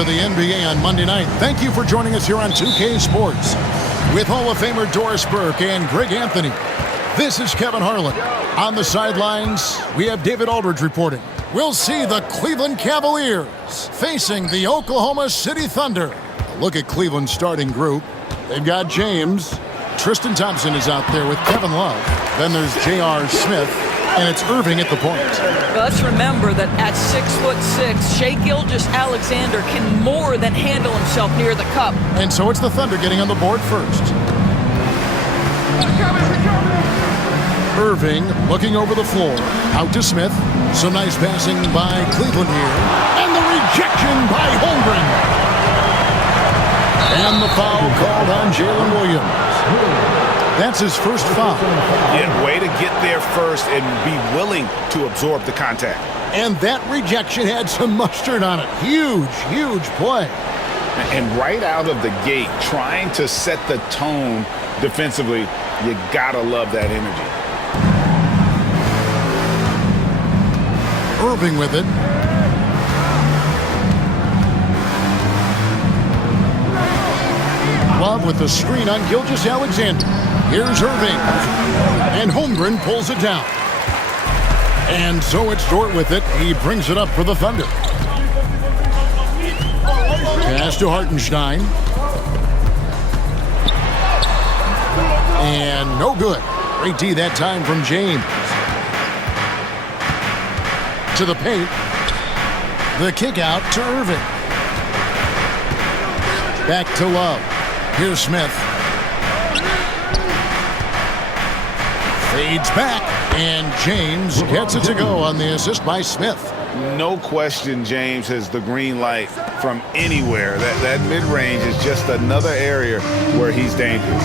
to the NBA on Monday night. Thank you for joining us here on 2K Sports. With Hall of Famer Doris Burke and Greg Anthony, this is Kevin Harlan. On the sidelines, we have David Aldridge reporting. We'll see the Cleveland Cavaliers facing the Oklahoma City Thunder. A look at Cleveland's starting group. They've got James. Tristan Thompson is out there with Kevin Love. Then there's J.R. Smith, and it's Irving at the point. Well, let's remember that at 6'6", Shai Gilgeous-Alexander can more than handle himself near the cup. And so it's the Thunder getting on the board first. Irving looking over the floor. Out to Smith. Some nice passing by Cleveland here. And the rejection by Holmgren. And the foul called on Jalen Williams. That's his first foul. Yeah, way to get there first and be willing to absorb the contact. And that rejection had some mustard on it. Huge, huge play. And right out of the gate, trying to set the tone defensively, you gotta love that energy. Irving with it. Love with the screen on Gilgeous-Alexander. Here's Irving. And Holmgren pulls it down. And so it's Dort with it. He brings it up for the Thunder. Pass to Hartenstein. And no good. Great D that time from James. To the paint. The kick out to Irving. Back to Love. Here's Smith. Fades back. And James gets it to go on the assist by Smith. No question James has the green light from anywhere. That mid-range is just another area where he's dangerous.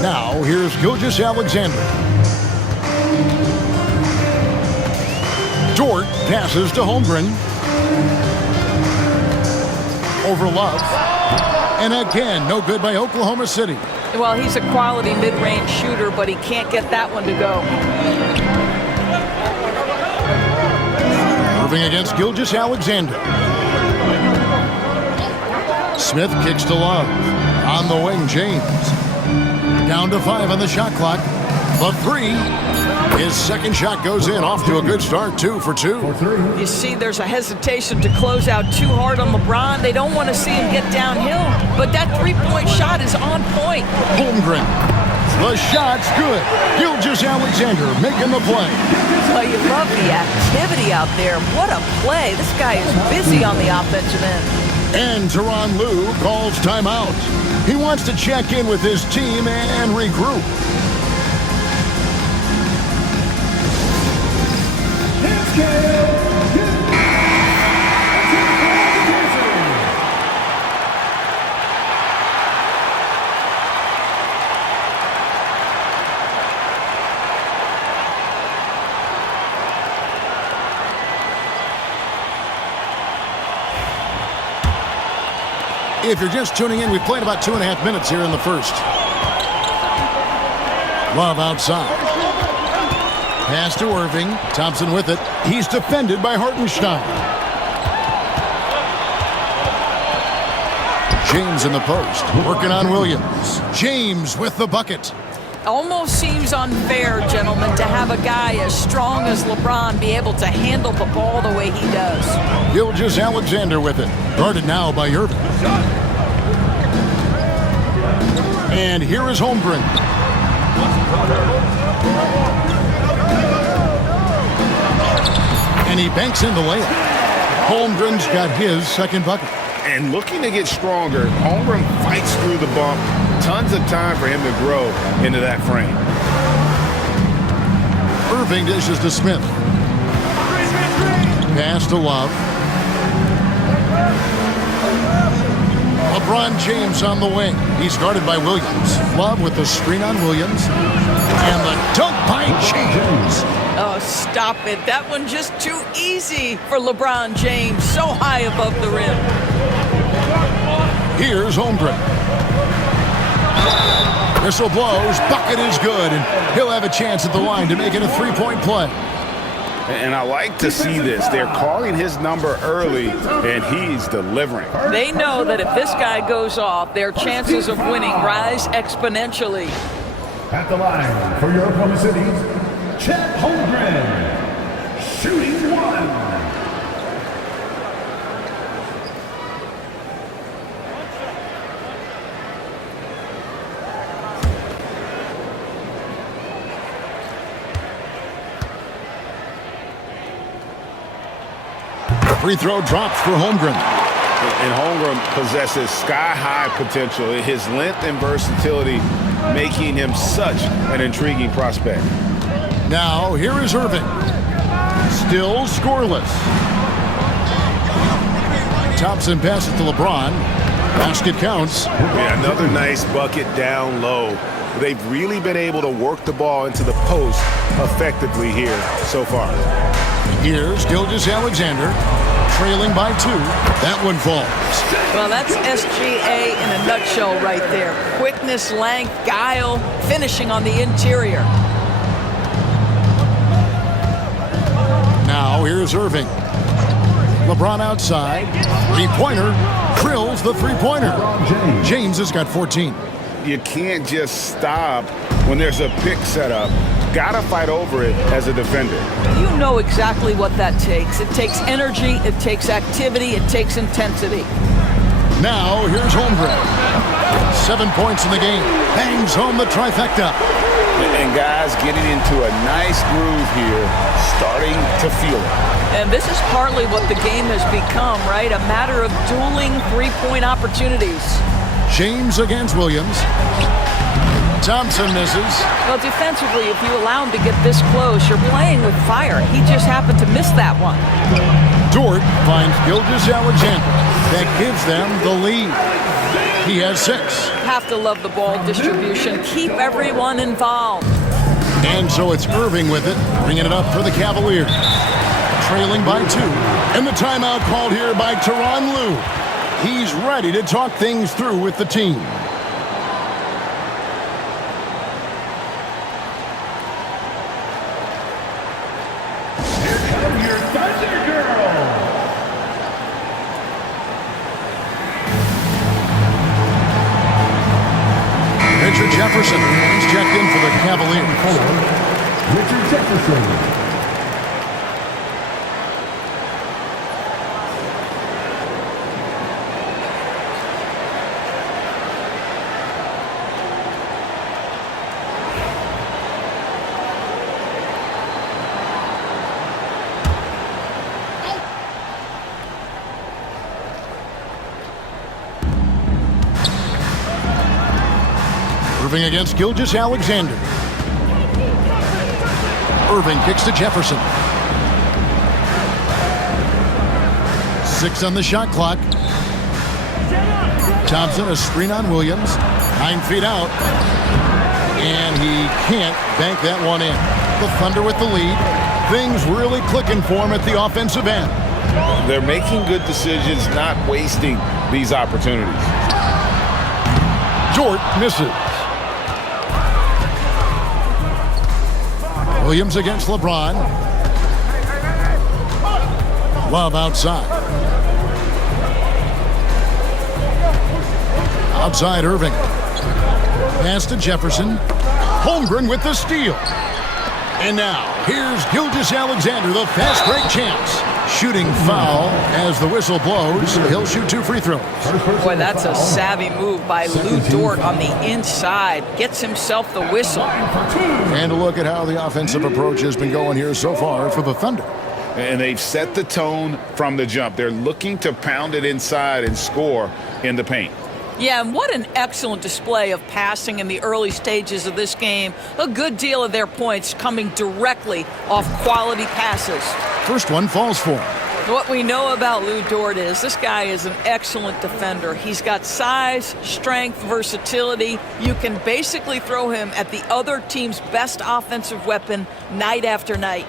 Now here's Gilgeous-Alexander. Dort passes to Holmgren. Over Love. And again, no good by Oklahoma City. Well, he's a quality mid-range shooter, but he can't get that one to go. Irving against Gilgeous-Alexander. Smith kicks to Love. On the wing, James. Down to 5 on the shot clock. The 3. His second shot goes in, off to a good start, 2 for 2. You see, there's a hesitation to close out too hard on LeBron. They don't want to see him get downhill, but that three-point shot is on point. Holmgren. The shot's good. Gilgeous-Alexander making the play. Well, you love the activity out there. What a play. This guy is busy on the offensive end. And Tyronn Lue calls timeout. He wants to check in with his team and regroup. If you're just tuning in, we've played about 2.5 minutes here in the first. Love outside. Pass to Irving. Thompson with it. He's defended by Hartenstein. James in the post. Working on Williams. James with the bucket. Almost seems unfair, gentlemen, to have a guy as strong as LeBron be able to handle the ball the way he does. Gilgeous-Alexander with it. Guarded now by Irving. And here is Holmgren. And he banks in the layup. Holmgren's got his second bucket. And looking to get stronger, Holmgren fights through the bump. Tons of time for him to grow into that frame. Irving dishes to Smith. Pass to Love. LeBron James on the wing. He's guarded by Williams. Love with the screen on Williams. And the dunk by James. Oh, stop it. That one just too easy for LeBron James. So high above the rim. Here's Holmgren. Whistle blows. Bucket is good. And he'll have a chance at the line to make it a three-point play. And I like to see this. They're calling his number early, and he's delivering. They know that if this guy goes off, their chances of winning rise exponentially. At the line for your Oklahoma City's Chet Holmgren, shooting one. Free throw drops for Holmgren. And Holmgren possesses sky-high potential. His length and versatility making him such an intriguing prospect. Now, here is Irving. Still scoreless. Thompson passes to LeBron. Basket counts. Yeah, another nice bucket down low. They've really been able to work the ball into the post effectively here so far. Here's Gilgeous-Alexander, trailing by 2. That one falls. Well, that's SGA in a nutshell right there. Quickness, length, guile, finishing on the interior. Now here's Irving. LeBron outside. Three-pointer. Drills the three-pointer. James has got 14. You can't just stop when there's a pick set up. Gotta fight over it as a defender. You know exactly what that takes. It takes energy, it takes activity, it takes intensity. Now here's Holmgren. 7 points in the game. Bangs home the trifecta. And guys getting into a nice groove here, starting to feel it. And this is partly what the game has become, right? A matter of dueling three-point opportunities. James against Williams. Thompson misses. Well, defensively, if you allow him to get this close, you're playing with fire. He just happened to miss that one. Dort finds Gilgeous-Alexander. That gives them the lead. He has 6. Have to love the ball distribution. Keep everyone involved. And so it's Irving with it, bringing it up for the Cavaliers. Trailing by 2. And the timeout called here by Tyronn Lue. He's ready to talk things through with the team. Richard Jefferson. He's checked in for the Cavaliers. Richard Jefferson. Irving against Gilgeous-Alexander. Irving kicks to Jefferson. 6 on the shot clock. Thompson, a screen on Williams. 9 feet out. And he can't bank that one in. The Thunder with the lead. Things really clicking for him at the offensive end. They're making good decisions, not wasting these opportunities. Dort misses. Williams against LeBron. Love outside. Outside Irving. Pass to Jefferson. Holmgren with the steal. And now, here's Gilgeous-Alexander, the fast break champs. Shooting foul as the whistle blows. He'll shoot 2 free throws. Boy, that's a savvy move by Lou Dort on the inside. Gets himself the whistle. And a look at how the offensive approach has been going here so far for the Thunder. And they've set the tone from the jump. They're looking to pound it inside and score in the paint. Yeah, and what an excellent display of passing in the early stages of this game. A good deal of their points coming directly off quality passes. First one falls for him. What we know about Lou Dort is this guy is an excellent defender. He's got size, strength, versatility. You can basically throw him at the other team's best offensive weapon night after night.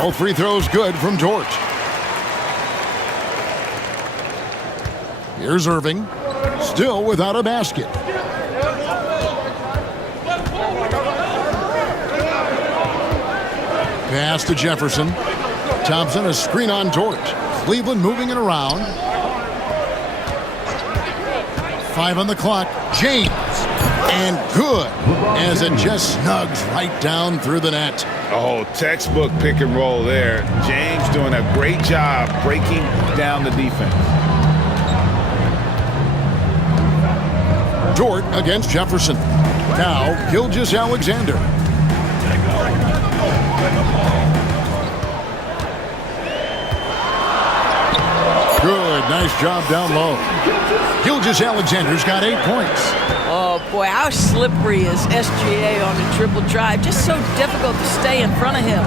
All free throws good from Dort. Here's Irving, still without a basket. Pass to Jefferson. Thompson, a screen on Dort. Cleveland moving it around. 5 on the clock. James. And good, as it just snugs right down through the net. Oh, textbook pick and roll there. James doing a great job breaking down the defense. Dort against Jefferson. Now, Gilgeous-Alexander. Good, nice job down low. Gilgeous-Alexander's got 8 points. Oh, boy, how slippery is SGA on the dribble drive. Just so difficult to stay in front of him.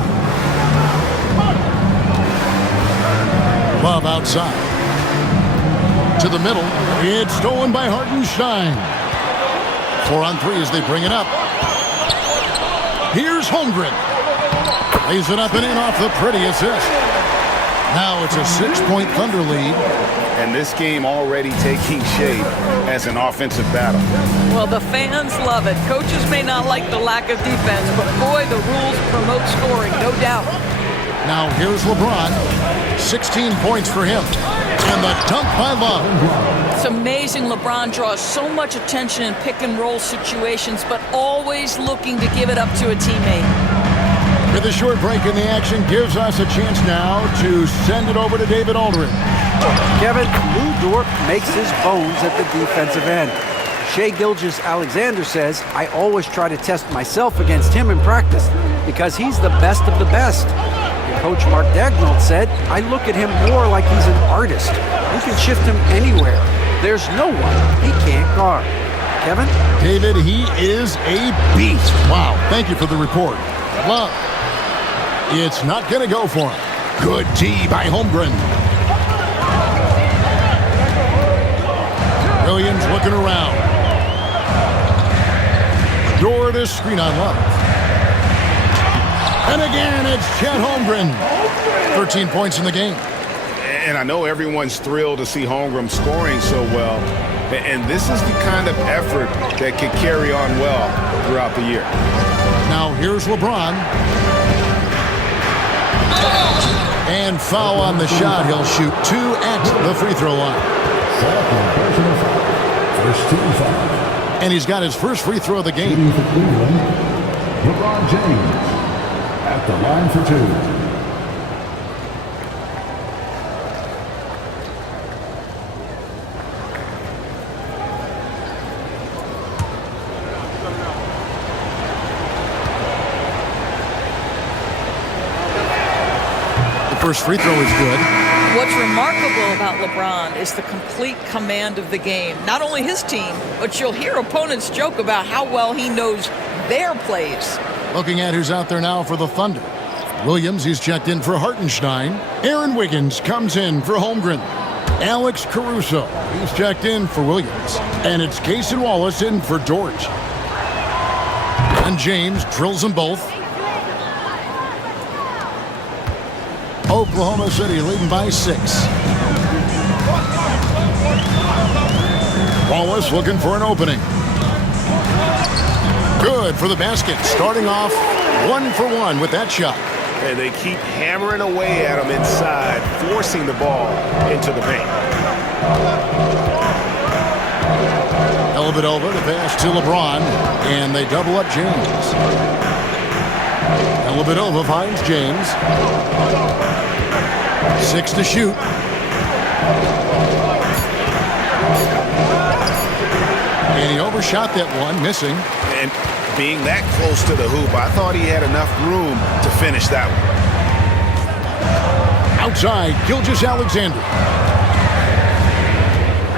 Love outside. To the middle. It's stolen by Hartenstein. 4 on 3 as they bring it up. Here's Holmgren. Lays it up and in off the pretty assist. Now it's a 6-point Thunder lead. And this game already taking shape as an offensive battle. Well, the fans love it. Coaches may not like the lack of defense, but boy, the rules promote scoring, no doubt. Now here's LeBron. 16 points for him. And the dunk by Love. It's amazing LeBron draws so much attention in pick-and-roll situations, but always looking to give it up to a teammate. With a short break in the action, gives us a chance now to send it over to David Aldridge. Kevin, Lou Dort makes his bones at the defensive end. Shai Gilgeous-Alexander says, I always try to test myself against him in practice because he's the best of the best. And Coach Mark Daigneault said, I look at him more like he's an artist. You can shift him anywhere. There's no one he can't guard. Kevin? David, he is a beast. Wow, thank you for the report. Love. It's not going to go for him. Good D by Holmgren. Williams looking around. Dort to screen on Love. And again, it's Chet Holmgren. 13 points in the game. And I know everyone's thrilled to see Holmgren scoring so well. And this is the kind of effort that can carry on well throughout the year. Now here's LeBron. And foul on the shot. He'll shoot 2 at the free throw line. First team foul. And he's got his first free throw of the game. For Cleveland, LeBron James at the line for 2. First free throw is good. What's remarkable about LeBron is the complete command of the game. Not only his team, but you'll hear opponents joke about how well he knows their plays. Looking at who's out there now for the Thunder. Williams, he's checked in for Hartenstein. Aaron Wiggins comes in for Holmgren. Alex Caruso, he's checked in for Williams. And it's Cason Wallace in for Dort. And James drills them both. Oklahoma City leading by 6. Wallace looking for an opening. Good for the basket. Starting off 1 for 1 with that shot. And they keep hammering away at him inside, forcing the ball into the paint. Dellavedova to pass to LeBron, and they double up James. Dellavedova finds James. 6 to shoot. And he overshot that one, missing. And being that close to the hoop, I thought he had enough room to finish that one. Outside, Gilgeous-Alexander.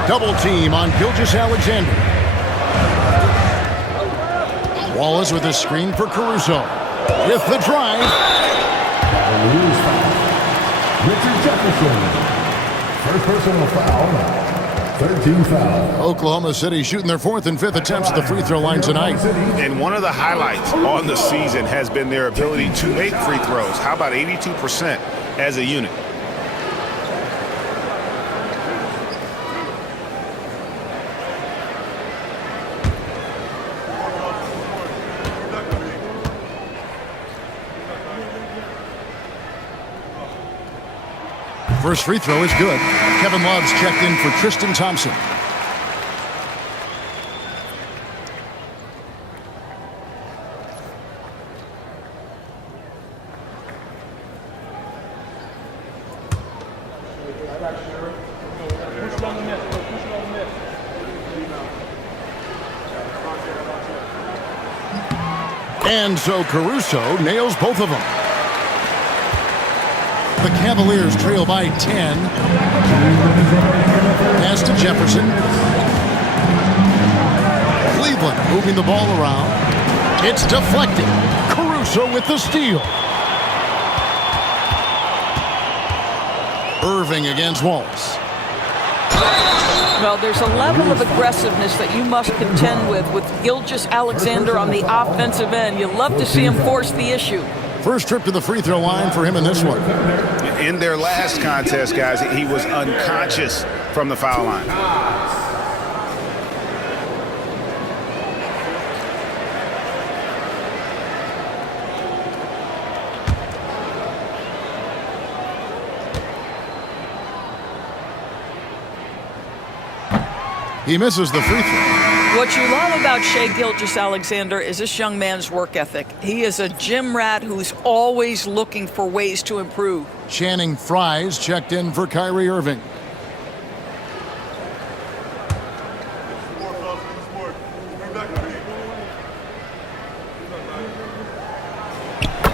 Double team on Gilgeous-Alexander. Wallace with a screen for Caruso. With the drive. Richard Jefferson. First personal foul. 13 foul. Oklahoma City shooting their 4th and 5th attempts at the free throw line tonight. And one of the highlights on the season has been their ability to make free throws. How about 82% as a unit? First free throw is good. Kevin Love's checked in for Tristan Thompson. And so Caruso nails both of them. The Cavaliers trail by 10. Pass to Jefferson. Cleveland moving the ball around. It's deflected. Caruso with the steal. Irving against Wallace. Well, there's a level of aggressiveness that you must contend with Gilgeous-Alexander on the offensive end. You love to see him force the issue. First trip to the free throw line for him in this one. In their last contest, guys, he was unconscious from the foul line. He misses the free throw. What you love about Shai Gilgeous-Alexander is this young man's work ethic. He is a gym rat who's always looking for ways to improve. Channing Frye's checked in for Kyrie Irving.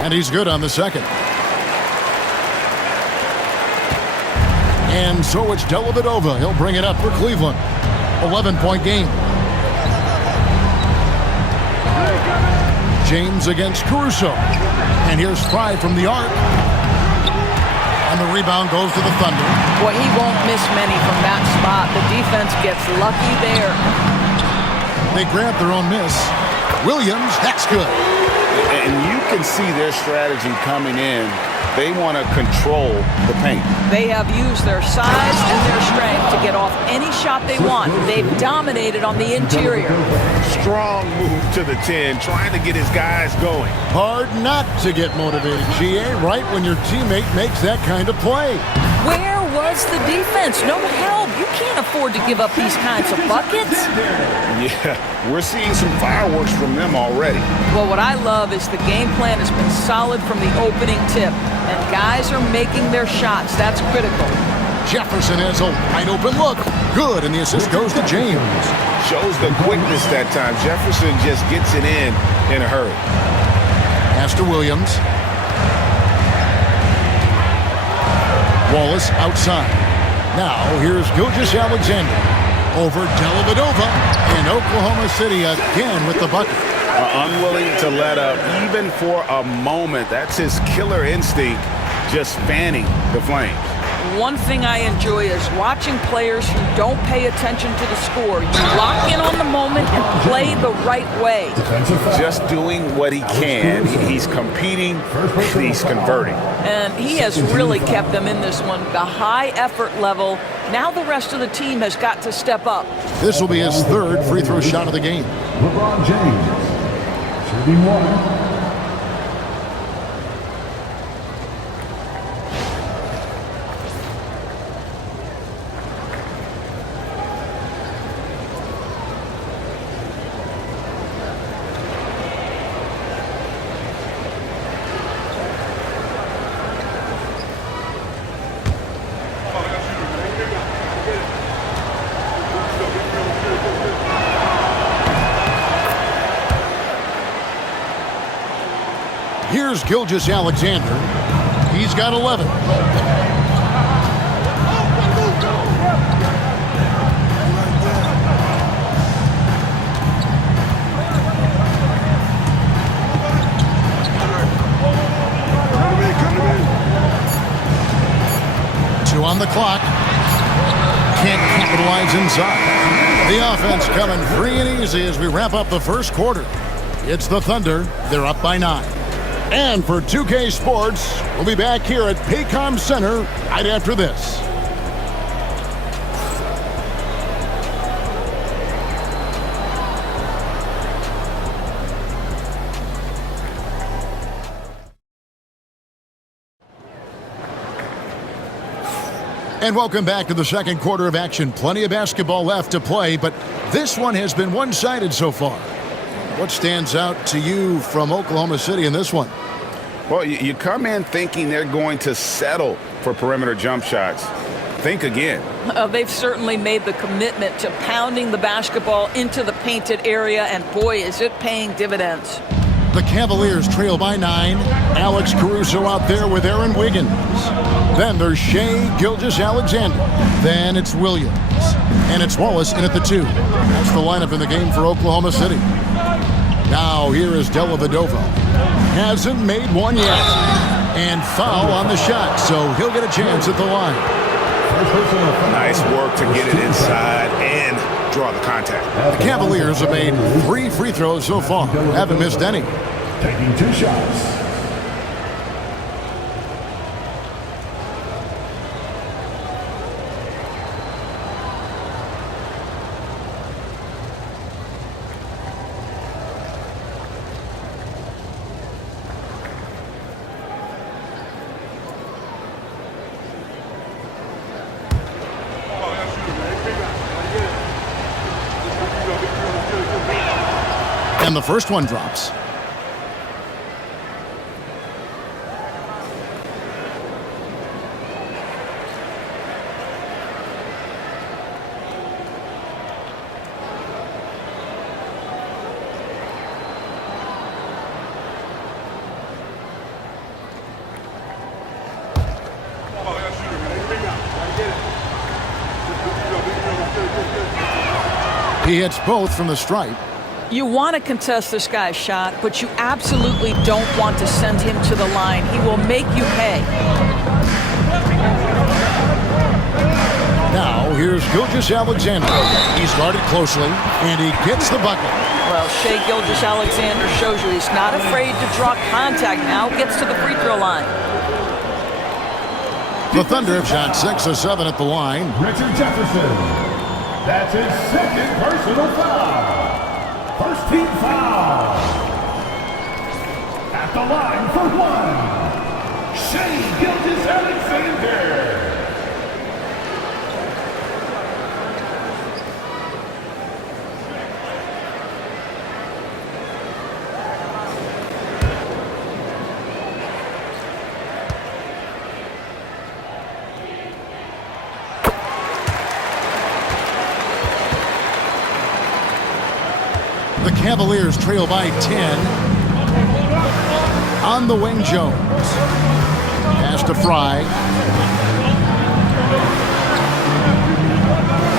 And he's good on the second. And so it's Dellavedova. He'll bring it up for Cleveland. 11-point game. James against Caruso. And here's Frye from the arc. And the rebound goes to the Thunder. Boy, he won't miss many from that spot. The defense gets lucky there. They grab their own miss. Williams, that's good. And you can see their strategy coming in. They want to control the paint. They have used their size and their strength to get off any shot they want. They've dominated on the interior. Strong move to the 10, trying to get his guys going. Hard not to get motivated, GA, right when your teammate makes that kind of play. Where was the defense? No help. You can't afford to give up these kinds of buckets. Yeah, we're seeing some fireworks from them already. Well, what I love is the game plan has been solid from the opening tip. And guys are making their shots. That's critical. Jefferson has a wide open look. Good, and the assist goes to James. Shows the quickness that time. Jefferson just gets it in a hurry. Pass to Williams. Wallace outside. Now here's Gilgeous-Alexander over Dellavedova, and Oklahoma City again with the bucket. Unwilling to let up even for a moment. That's his killer instinct, just fanning the flames. One thing I enjoy is watching players who don't pay attention to the score. You lock in on the moment and play the right way. Just doing what he can. He's competing, he's converting. And he has really kept them in this one. The high effort level. Now the rest of the team has got to step up. This will be his third free throw shot of the game. LeBron James. 31. Here's Gilgeous-Alexander. He's got 11. Two on the clock. Can't capitalize inside. The offense coming free and easy as we wrap up the first quarter. It's the Thunder. They're up by 9. And for 2K Sports, we'll be back here at Paycom Center right after this. And welcome back to the second quarter of action. Plenty of basketball left to play, but this one has been one-sided so far. What stands out to you from Oklahoma City in this one? Well, you come in thinking they're going to settle for perimeter jump shots. Think again. They've certainly made the commitment to pounding the basketball into the painted area, and boy, is it paying dividends. The Cavaliers trail by 9. Alex Caruso out there with Aaron Wiggins. Then there's Shai Gilgeous-Alexander. Then it's Williams. And it's Wallace in at the 2. That's the lineup in the game for Oklahoma City. Now here is Dellavedova. Hasn't made one yet. And foul on the shot, so he'll get a chance at the line. Nice work to get it inside and draw the contact. The Cavaliers have made 3 free throws so far. Haven't missed any. Taking 2 shots. And the first one drops. He hits both from the stripe. You want to contest this guy's shot, but you absolutely don't want to send him to the line. He will make you pay. Now, here's Gilgeous-Alexander. He's guarded closely, and he gets the bucket. Well, Shai Gilgeous-Alexander shows you he's not afraid to draw contact. Now gets to the free throw line. The Thunder have shot 6 of 7 at the line. Richard Jefferson. That's his second personal foul. First team foul. At the line for 1. Shai Gilgeous-Alexander. The Cavaliers trail by 10. On the wing, Jones. Pass to Fry.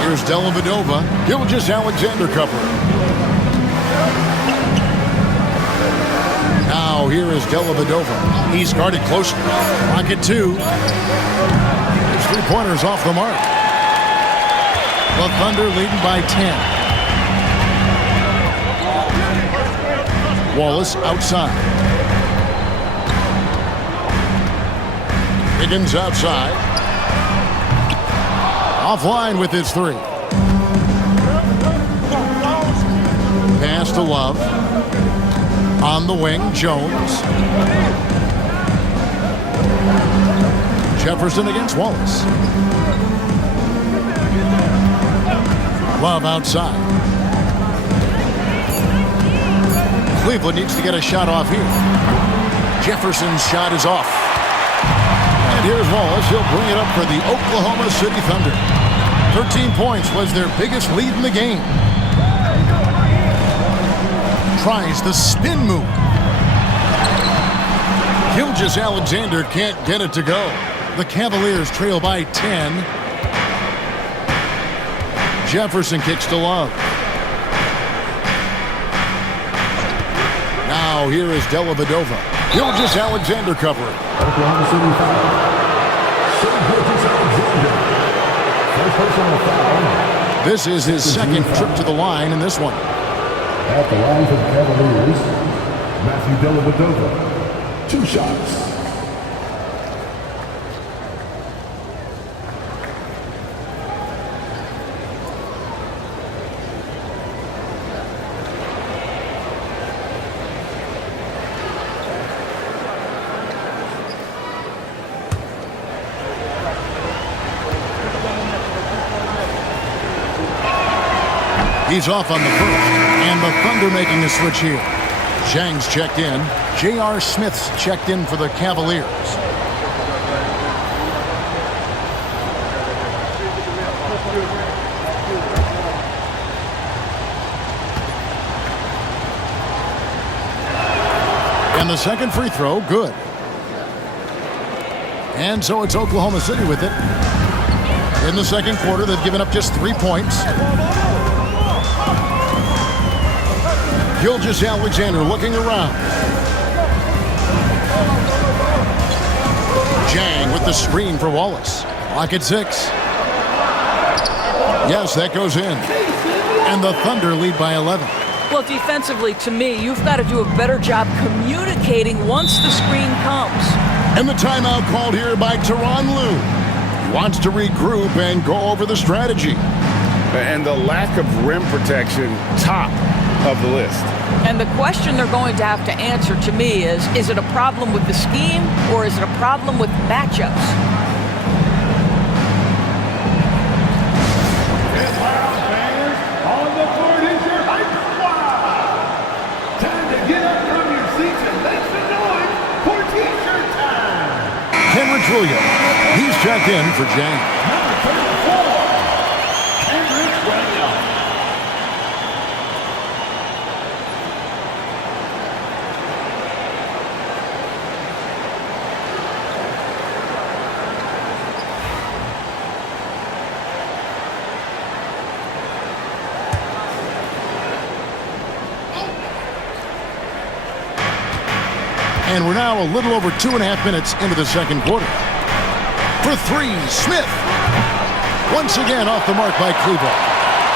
Here's Dellavedova. Gilgeous-Alexander covering. Now here is Dellavedova. He's guarded closely. Pocket 2. His 3-pointers off the mark. The Thunder leading by 10. Wallace outside. Higgins outside. Offline with his 3. Pass to Love. On the wing, Jones. Jefferson against Wallace. Love outside. Cleveland needs to get a shot off here. Jefferson's shot is off. And here's Wallace. He'll bring it up for the Oklahoma City Thunder. 13 points was their biggest lead in the game. Tries the spin move. Gilgeous-Alexander can't get it to go. The Cavaliers trail by 10. Jefferson kicks to Love. Now here is Dellavedova. Gilgeous-Alexander covering. Oklahoma City foul. Shai Gilgeous-Alexander. First personal foul. This is his second trip to the line in this one. At the line for the Cavaliers, Matthew Dellavedova. 2 shots. He's off on the first, and the Thunder making the switch here. Zhang's checked in. J.R. Smith's checked in for the Cavaliers. And the second free throw, good. And so it's Oklahoma City with it. In the second quarter, they've given up just 3 points. Gilgeous-Alexander looking around. Zhang with the screen for Wallace. Clock at 6. Yes, that goes in. And the Thunder lead by 11. Well, defensively, to me, you've got to do a better job communicating once the screen comes. And the timeout called here by Tyronn Lue. He wants to regroup and go over the strategy. And the lack of rim protection, top of the list. And the question they're going to have to answer to me is it a problem with the scheme or is it a problem with matchups? On the board is your hype squad. Time to get up from your seats and make some noise for T-shirt time. Kenrich Williams. He's checked in for Zhang. Number 34, Kenrich Williams. And we're now a little over 2.5 minutes into the second quarter. For three, Smith. Once again off the mark by Cleveland.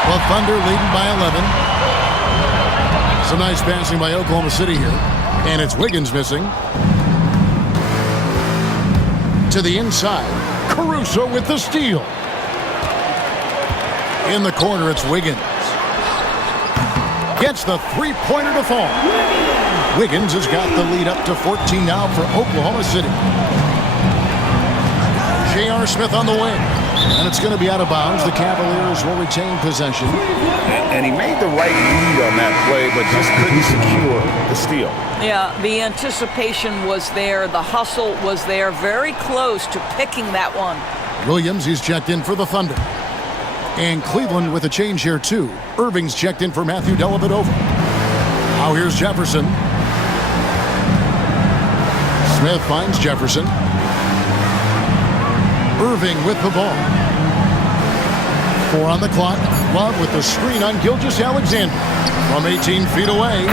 The Thunder leading by 11. Some nice passing by Oklahoma City here. And it's Wiggins missing. To the inside. Caruso with the steal. In the corner, it's Wiggins. Gets the three-pointer to fall. Wiggins has got the lead up to 14 now for Oklahoma City. J.R. Smith on the wing. And it's going to be out of bounds. The Cavaliers will retain possession. And he made the right read on that play, but just couldn't secure the steal. Yeah, the anticipation was there. The hustle was there. Very close to picking that one. Williams, he's checked in for the Thunder. And Cleveland with a change here, too. Irving's checked in for Matthew Dellavedova. Now here's Jefferson. Smith finds Jefferson. Irving with the ball. 4 on the clock. Love with the screen on Gilgeous-Alexander from 18 feet away.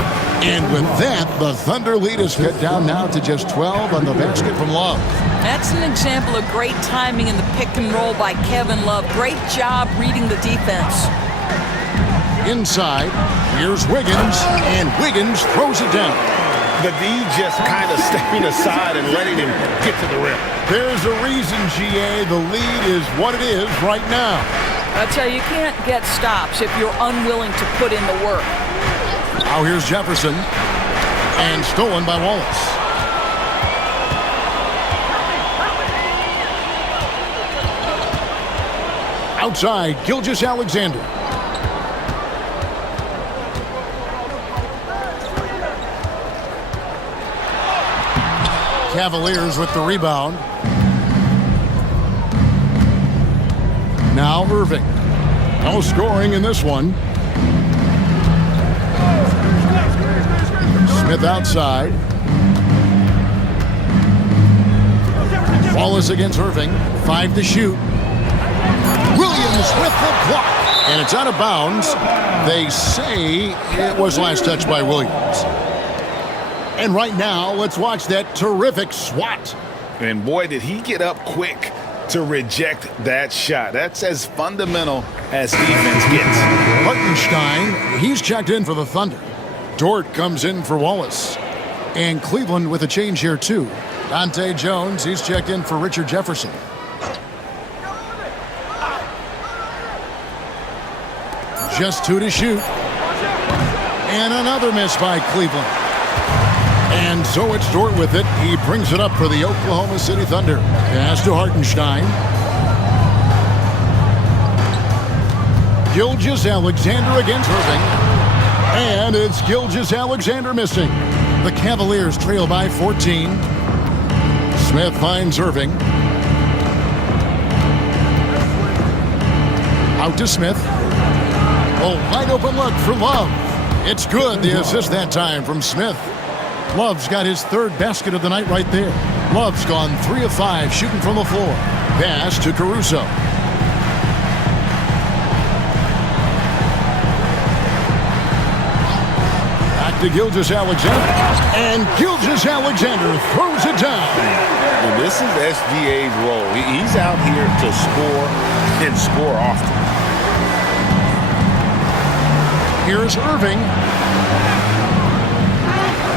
And with that, the Thunder lead is cut down now to just 12 on the basket from Love. That's an example of great timing in the pick and roll by Kevin Love. Great job reading the defense. Inside, here's Wiggins, and Wiggins throws it down. The D just kind of stepping aside and letting him get to the rim. There's a reason, GA, the lead is what it is right now. I tell you, you can't get stops if you're unwilling to put in the work. Now here's Jefferson, and stolen by Wallace. Outside, Gilgeous-Alexander. Cavaliers with the rebound. Now Irving. No scoring in this one. Smith outside. Wallace against Irving. 5 to shoot. Williams with the block. And it's out of bounds. They say it was last touched by Williams. And right now, let's watch that terrific swat. And boy, did he get up quick to reject that shot. That's as fundamental as defense gets. Hartenstein, he's checked in for the Thunder. Dort comes in for Wallace. And Cleveland with a change here, too. Dante Jones, he's checked in for Richard Jefferson. Just 2 to shoot. And another miss by Cleveland. And so it's Dort with it. He brings it up for the Oklahoma City Thunder. Pass to Hartenstein. Gilgeous-Alexander against Irving. And it's Gilgeous-Alexander missing. The Cavaliers trail by 14. Smith finds Irving. Out to Smith. Oh, wide open look for Love. It's good. The assist that time from Smith. Love's got his third basket of the night right there. Love's gone 3 of 5 shooting from the floor. Pass to Caruso. Back to Gilgeous-Alexander. And Gilgeous-Alexander throws it down. And this is SGA's role. He's out here to score and score often. Here's Irving.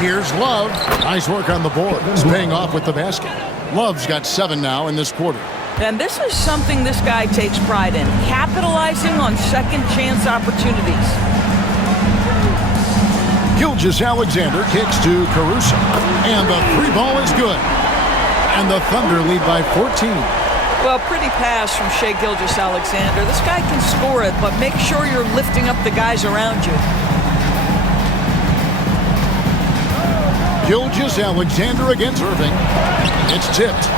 Here's Love. Nice work on the board. He's paying off with the basket. Love's got 7 now in this quarter. And this is something this guy takes pride in, capitalizing on second chance opportunities. Gilgeous-Alexander kicks to Caruso. And the 3 ball is good. And the Thunder lead by 14. Well, pretty pass from Shai Gilgeous-Alexander. This guy can score it, but make sure you're lifting up the guys around you. Gilgeous-Alexander against Irving. It's tipped.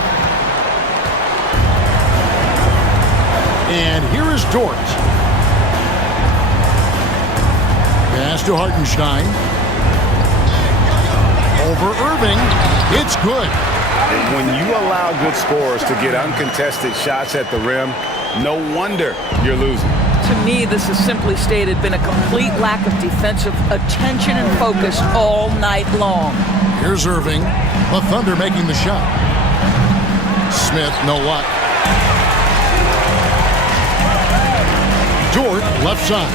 And here is Dort. Pass to Hartenstein. Over Irving. It's good. When you allow good scorers to get uncontested shots at the rim, no wonder you're losing. To me, this has simply stated been a complete lack of defensive attention and focus all night long. Here's Irving. The Thunder making the shot. Smith, no luck. Dort, left side.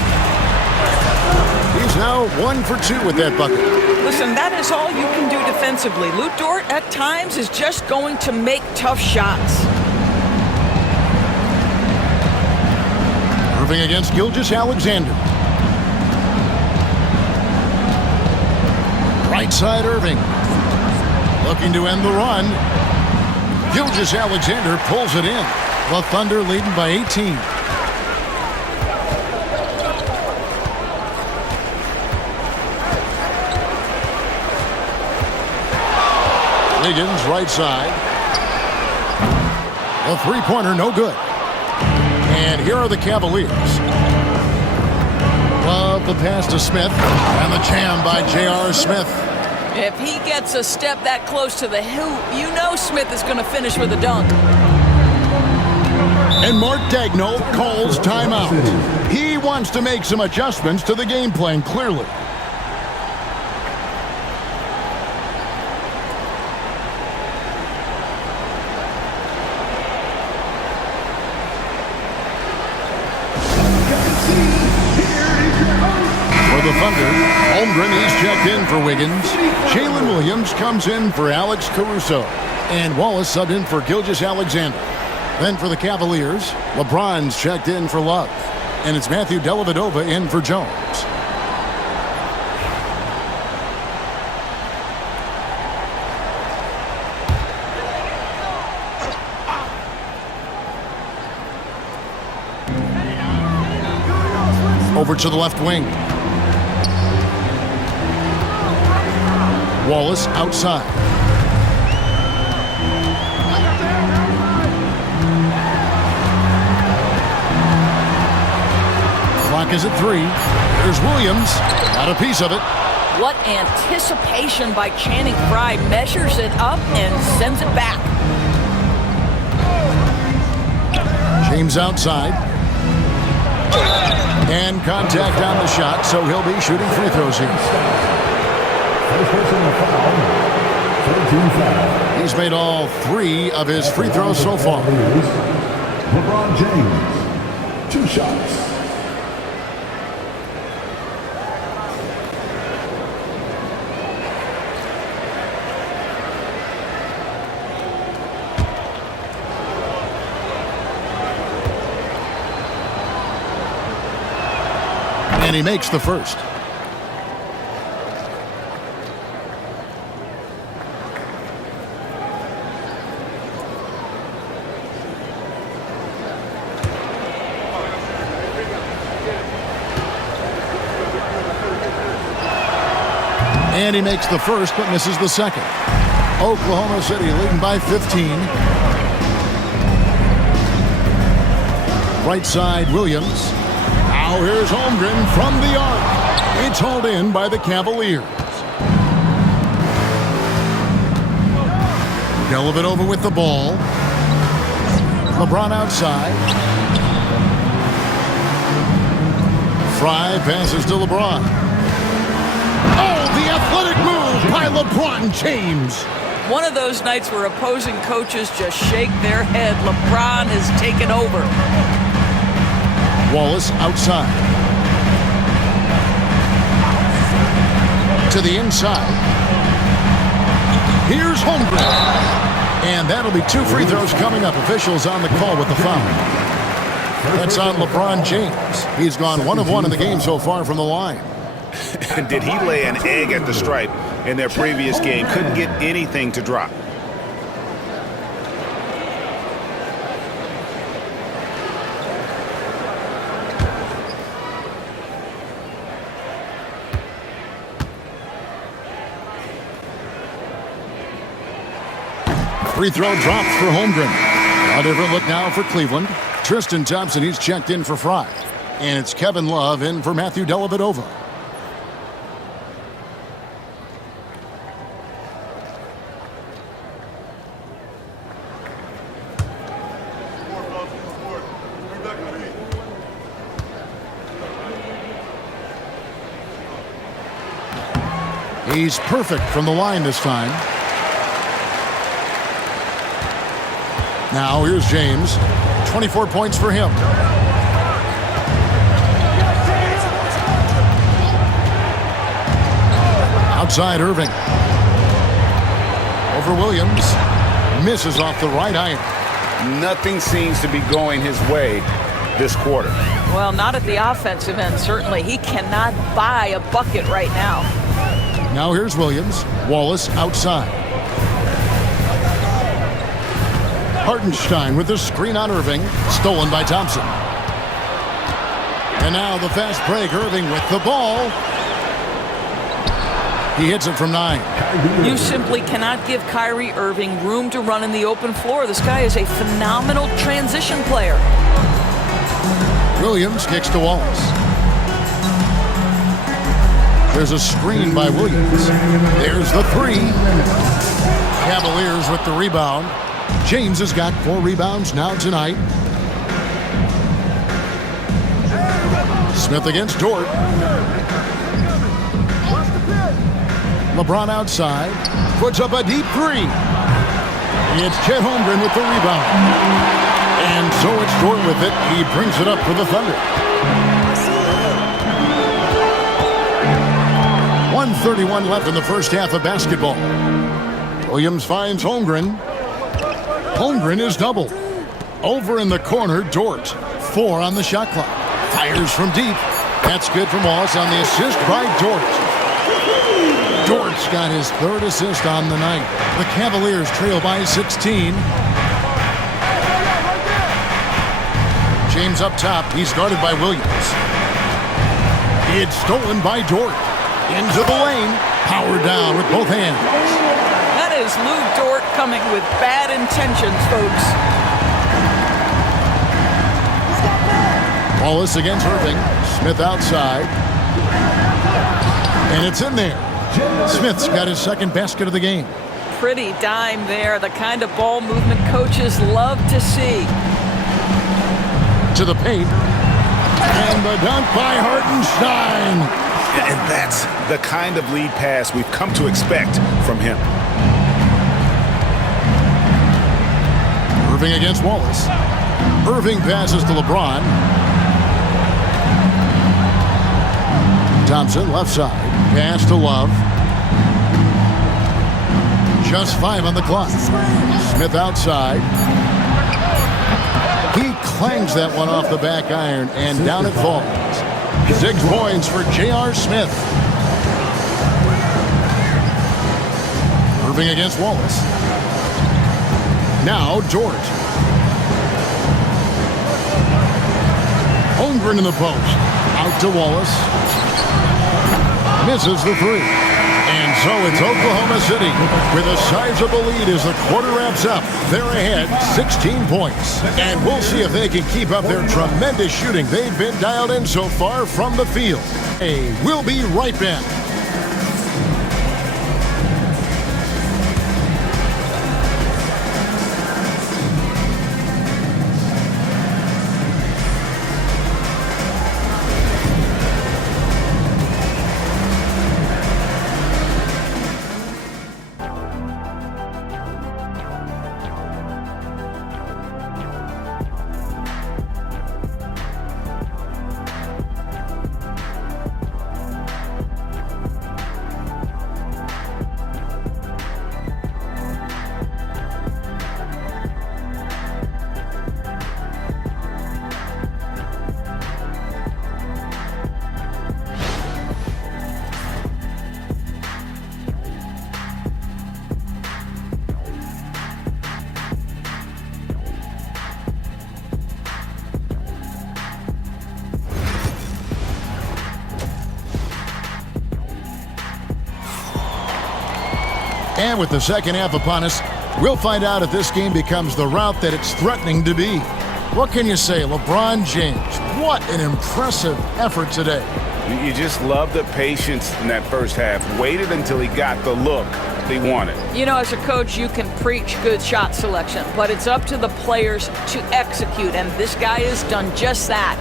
He's now 1 for 2 with that bucket. Listen, that is all you can do defensively. Lou Dort, at times, is just going to make tough shots. Irving against Gilgeous-Alexander. Right side Irving. Looking to end the run. Gilgeous-Alexander pulls it in. The Thunder leading by 18. Wiggins, right side. A three-pointer, no good. And here are the Cavaliers. Love the pass to Smith. And the jam by J.R. Smith. If he gets a step that close to the hoop, you know Smith is going to finish with a dunk. And Mark Daigneault calls timeout. He wants to make some adjustments to the game plan, clearly. For the Thunder, Holmgren, he's checked in for Wiggins. Jalen Williams comes in for Alex Caruso. And Wallace subbed in for Gilgeous-Alexander. Then for the Cavaliers, LeBron's checked in for Love. And it's Matthew Dellavedova in for Jones. Over to the left wing. Wallace outside. Clock is at 3. There's Williams. Got a piece of it. What anticipation by Channing Frye. Measures it up and sends it back. James outside. And contact on the shot, so he'll be shooting free throws here. First personal foul. 13 foul. He's made all 3 of his free throws so far. LeBron James. 2 shots. And he makes the first. And he makes the first but misses the second. Oklahoma City leading by 15. Right side, Williams. Now here's Holmgren from the arc. It's hauled in by the Cavaliers. Dellavedova with the ball. LeBron outside. Fry passes to LeBron. Oh, the athletic move by LeBron James. One of those nights where opposing coaches just shake their head. LeBron has taken over. Wallace outside. To the inside. Here's Holmgren. And that'll be 2 free throws coming up. Officials on the call with the foul. That's on LeBron James. He's gone 1 of 1 in the game so far from the line. Did he lay an egg at the stripe in their previous game? Couldn't get anything to drop. Free throw dropped for Holmgren. A different look now for Cleveland. Tristan Thompson, he's checked in for Fry. And it's Kevin Love in for Matthew Dellavedova. He's perfect from the line this time. Now here's James. 24 points for him. Outside Irving. Over Williams. Misses off the right iron. Nothing seems to be going his way this quarter. Well, not at the offensive end, certainly. He cannot buy a bucket right now. Now here's Williams. Wallace outside. Hartenstein with the screen on Irving. Stolen by Thompson. And now the fast break. Irving with the ball. He hits it from 9. You simply cannot give Kyrie Irving room to run in the open floor. This guy is a phenomenal transition player. Williams kicks to Wallace. There's a screen by Williams. There's the 3. Cavaliers with the rebound. James has got 4 rebounds now tonight. Smith against Dort. LeBron outside. Puts up a deep 3. It's Chet Holmgren with the rebound. And so it's Dort with it. He brings it up for the Thunder. 1:31 left in the first half of basketball. Williams finds Holmgren. Holmgren is doubled. Over in the corner, Dort. 4 on the shot clock. Fires from deep. That's good from Wallace on the assist by Dort. Dort's got his 3rd assist on the night. The Cavaliers trail by 16. James up top. He's guarded by Williams. It's stolen by Dort. Into the lane. Powered down with both hands. That is Lou Dort coming with bad intentions, folks. Wallace against Irving. Smith outside. And it's in there. Smith's got his 2nd basket of the game. Pretty dime there. The kind of ball movement coaches love to see. To the paint. And the dunk by Hartenstein. And that's the kind of lead pass we've come to expect from him. Irving against Wallace. Irving passes to LeBron. Thompson left side. Pass to Love. Just 5 on the clock. Smith outside. He clangs that one off the back iron, and down it falls. 6 points for J.R. Smith. Irving against Wallace. Now Dort. Holmgren in the post. Out to Wallace. Misses the 3. And so it's Oklahoma City with a sizable lead as the quarter wraps up. They're ahead 16 points. And we'll see if they can keep up their tremendous shooting they've been dialed in so far from the field. Hey, we'll be right back. And with the second half upon us, we'll find out if this game becomes the rout that it's threatening to be. What can you say, LeBron James? What an impressive effort today. You just love the patience in that first half. Waited until he got the look he wanted. You know, as a coach, you can preach good shot selection, but it's up to the players to execute, and this guy has done just that.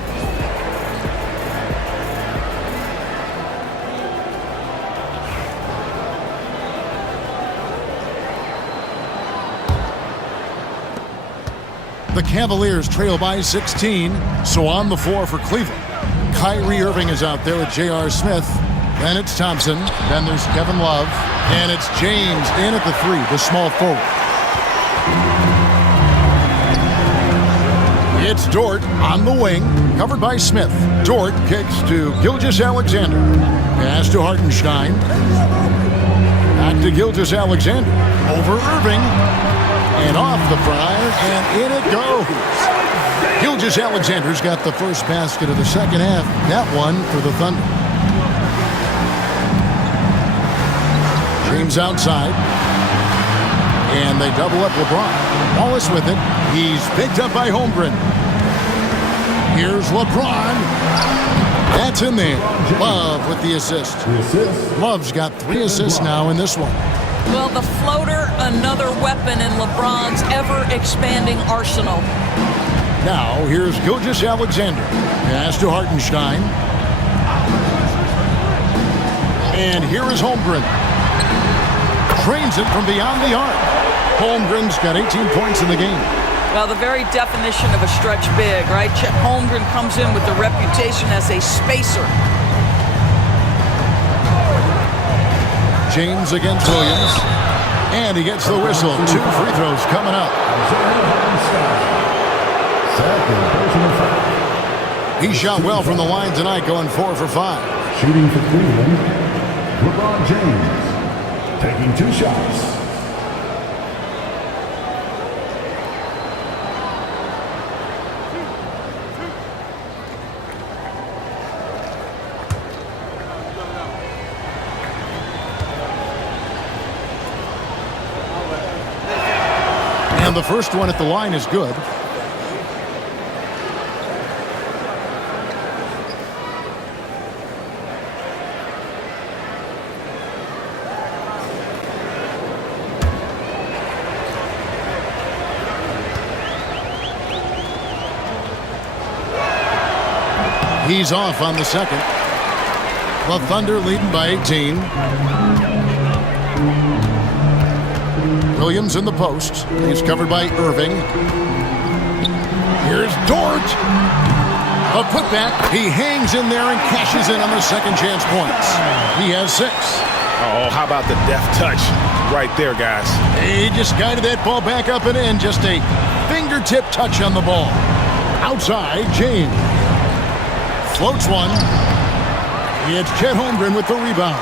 The Cavaliers trail by 16, so on the floor for Cleveland. Kyrie Irving is out there with J.R. Smith. Then it's Thompson. Then there's Kevin Love. And it's James in at the three, the small forward. It's Dort on the wing, covered by Smith. Dort kicks to Gilgeous-Alexander. Pass to Hartenstein. Back to Gilgeous-Alexander. Over Irving. And off the fryer, and in it goes. Gilgeous-Alexander's got the first basket of the second half. That one for the Thunder. James outside. And they double up LeBron. Wallace with it. He's picked up by Holmgren. Here's LeBron. That's in there. Love with the assist. Love's got 3 assists now in this one. Well, the floater, another weapon in LeBron's ever-expanding arsenal. Now, here's Gilgeous-Alexander. Pass to Hartenstein. And here is Holmgren. Trains it from beyond the arc. Holmgren's got 18 points in the game. Well, the very definition of a stretch big, right? Chet Holmgren comes in with the reputation as a spacer. James against Williams. And he gets the whistle. 2 free throws coming up. He shot well from the line tonight, going 4 for 5. Shooting for Cleveland, LeBron James, taking 2 shots. And the first one at the line is good. He's off on the second. The Thunder leading by 18. Williams in the post. He's covered by Irving. Here's Dort. A putback. He hangs in there and cashes in on the second chance points. He has 6. Oh, how about the deft touch right there, guys? He just guided that ball back up and in. Just a fingertip touch on the ball. Outside, James. Floats one. It's Chet Holmgren with the rebound.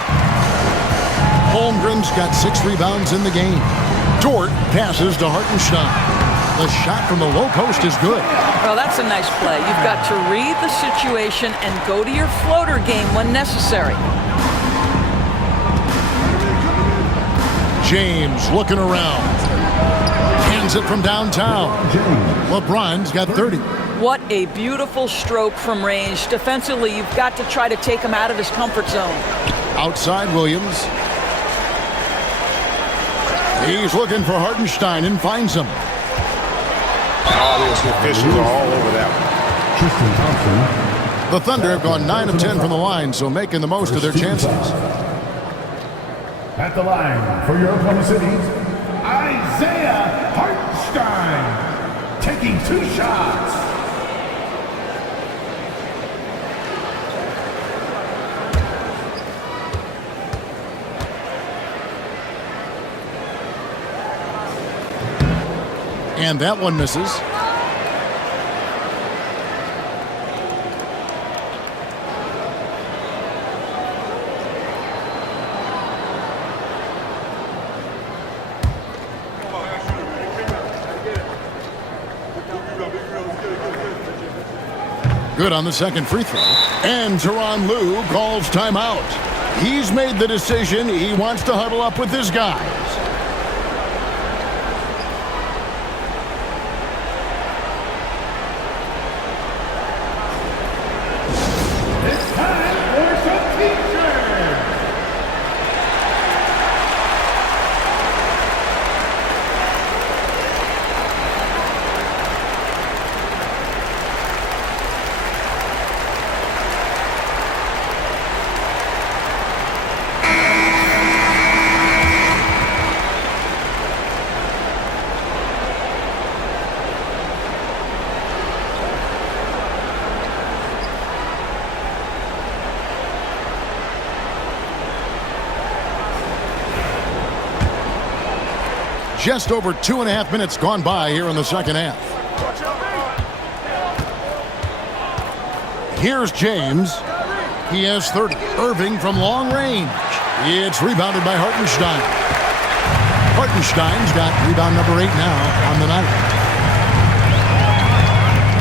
Holmgren's got 6 rebounds in the game. Dort passes to Hartenstein. The shot from the low post is good. Well, that's a nice play. You've got to read the situation and go to your floater game when necessary. James looking around. Hands it from downtown. LeBron's got 30. What a beautiful stroke from range. Defensively, you've got to try to take him out of his comfort zone. Outside Williams. He's looking for Hartenstein and finds him. All the officials are all over that one. The Thunder have gone 9 of 10 from the line, so making the most of their chances. At the line for your Oklahoma City, Isaiah Hartenstein, taking 2 shots. And that one misses. Good on the second free throw. And Tyronn Lue calls timeout. He's made the decision. He wants to huddle up with his guys. It's time for some teachers. Just over 2.5 minutes gone by here in the second half. Here's James. He has 30. Irving from long range. It's rebounded by Hartenstein. Hartenstein's got rebound number 8 now on the night.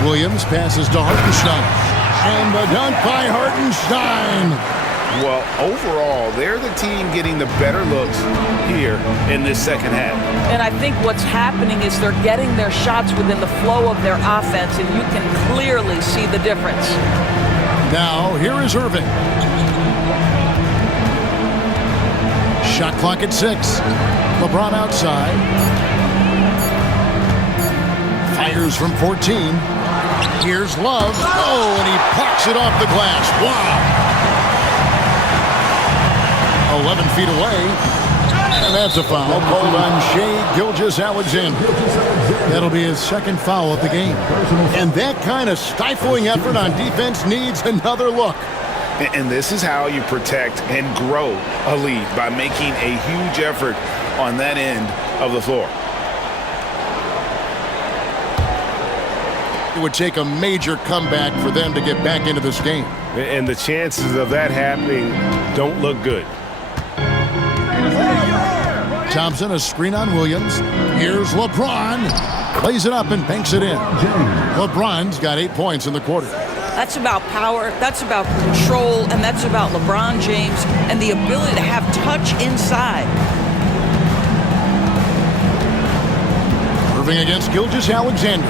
Williams passes to Hartenstein. And the dunk by Hartenstein. Well, overall, they're the team getting the better looks here in this second half. And I think what's happening is they're getting their shots within the flow of their offense, and you can clearly see the difference. Now, here is Irving. Shot clock at 6. LeBron outside. Fires from 14. Here's Love. Oh, and he plucks it off the glass. Wow. 11 feet away. And that's a foul called on Shai Gilgeous-Alexander. That'll be his second foul of the game. And that kind of stifling effort on defense needs another look. And this is how you protect and grow a lead, by making a huge effort on that end of the floor. It would take a major comeback for them to get back into this game. And the chances of that happening don't look good. Thompson, a screen on Williams. Here's LeBron. Plays it up and banks it in. LeBron's got 8 points in the quarter. That's about power, that's about control, and that's about LeBron James and the ability to have touch inside. Irving against Gilgeous-Alexander.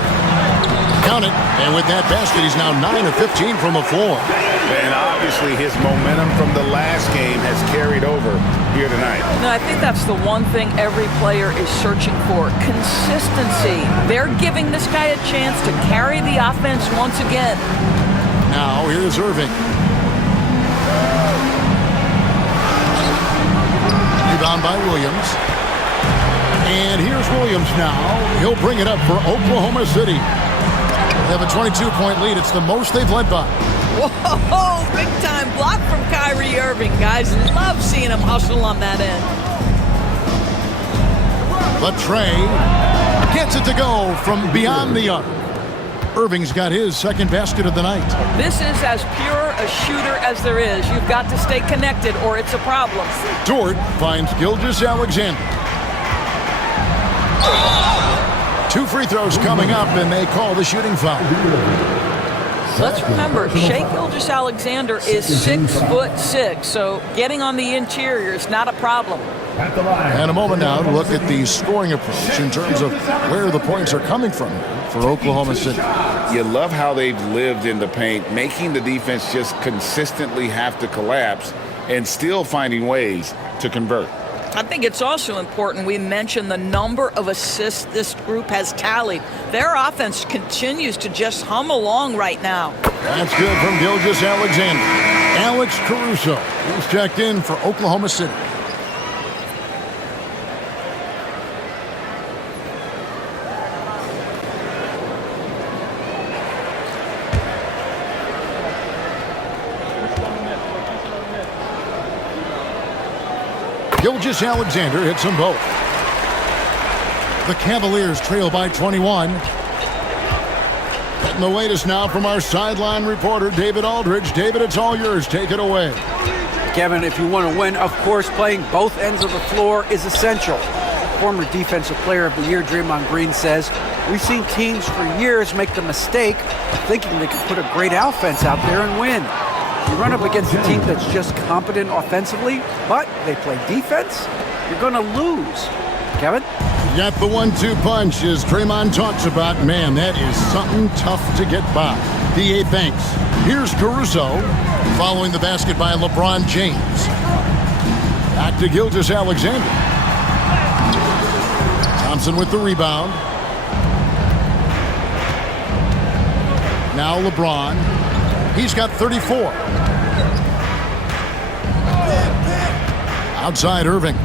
Count it. And with that basket, he's now 9 of 15 from the floor. And obviously his momentum from the last game has carried over here tonight. No, I think that's the one thing every player is searching for. Consistency. They're giving this guy a chance to carry the offense once again. Now, here's Irving. Rebound by Williams. And here's Williams now. He'll bring it up for Oklahoma City. They have a 22-point lead. It's the most they've led by. Whoa, big time block from Kyrie Irving. Guys love seeing him hustle on that end. Latrey gets it to go from beyond the arc. Irving's got his second basket of the night. This is as pure a shooter as there is. You've got to stay connected or it's a problem. Dort finds Gilgeous-Alexander. 2 free throws coming up, and they call the shooting foul. Let's remember, Shai Gilgeous-Alexander is 6'6", so getting on the interior is not a problem. At the line. And a moment now to look at the scoring approach in terms of where the points are coming from for Oklahoma City. You love how they've lived in the paint, making the defense just consistently have to collapse and still finding ways to convert. I think it's also important we mention the number of assists this group has tallied. Their offense continues to just hum along right now. That's good from Gilgeous-Alexander. Alex Caruso, who's checked in for Oklahoma City. Gilgeous-Alexander hits them both. The Cavaliers trail by 21. Getting the latest now from our sideline reporter, David Aldridge. David, it's all yours. Take it away. Kevin, if you want to win, of course, playing both ends of the floor is essential. Former Defensive Player of the Year Draymond Green says, we've seen teams for years make the mistake of thinking they could put a great offense out there and win. You run up against a team that's just competent offensively, but they play defense, you're going to lose. Kevin? Got the 1-2 punch, as Draymond talks about. Man, that is something tough to get by. D.A. thanks. Here's Caruso, following the basket by LeBron James. Back to Gilgeous-Alexander. Thompson with the rebound. Now LeBron. He's got 34. Outside Irving.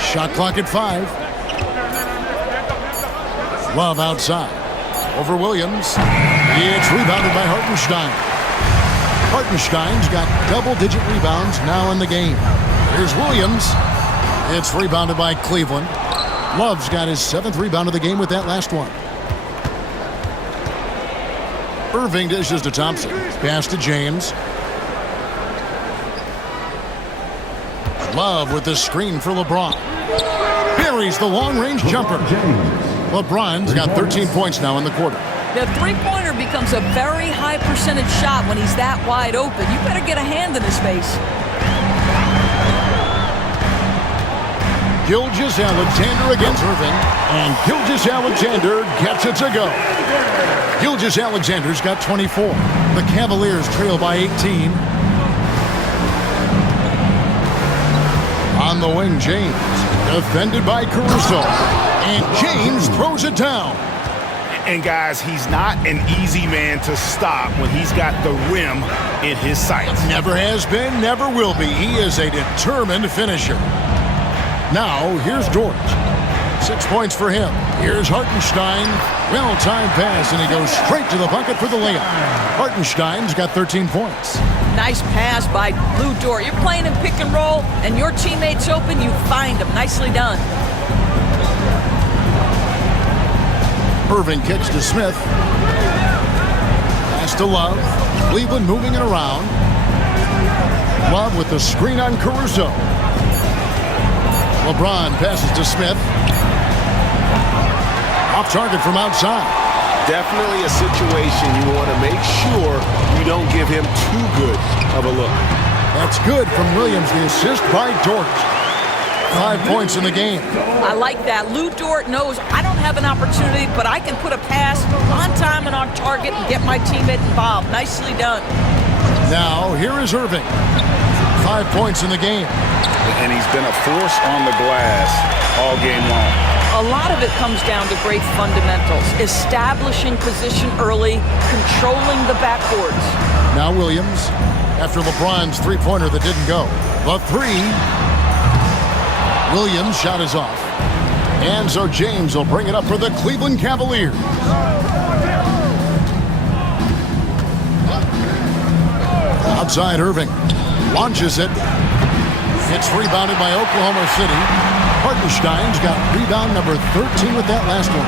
Shot clock at 5. Love outside. Over Williams. It's rebounded by Hartenstein. Hartenstein's got double-digit rebounds now in the game. Here's Williams. It's rebounded by Cleveland. Love's got his 7th rebound of the game with that last one. Irving dishes to Thompson. Pass to James. Love with the screen for LeBron. Buries the long-range jumper. LeBron's got 13 points now in the quarter. The three-pointer becomes a very high percentage shot when he's that wide open. You better get a hand in his face. Gilgeous-Alexander against Irving, and Gilgeous-Alexander gets it to go. Gilgeous-Alexander's got 24. The Cavaliers trail by 18. On the wing, James, defended by Caruso, and James throws it down. And guys, he's not an easy man to stop when he's got the rim in his sights. Never has been, never will be. He is a determined finisher. Now, here's George. 6 points for him. Here's Hartenstein. Well-timed pass, and he goes straight to the bucket for the layup. Hartenstein's got 13 points. Nice pass by Lou Dort. You're playing in pick and roll, and your teammate's open, you find him. Nicely done. Irving kicks to Smith. Pass to Love. Cleveland moving it around. Love with the screen on Caruso. LeBron passes to Smith. Off target from outside. Definitely a situation you want to make sure you don't give him too good of a look. That's good from Williams, the assist by Dort. 5 points in the game. I like that. Lou Dort knows I don't have an opportunity, but I can put a pass on time and on target and get my teammate involved. Nicely done. Now, here is Irving. 5 points in the game. And he's been a force on the glass all game long. A lot of it comes down to great fundamentals. Establishing position early, controlling the backboards. Now Williams, after LeBron's three-pointer that didn't go. The three. Williams' shot is off. And so James will bring it up for the Cleveland Cavaliers. Outside Irving. Launches it. It's rebounded by Oklahoma City. Hartenstein's got rebound number 13 with that last one.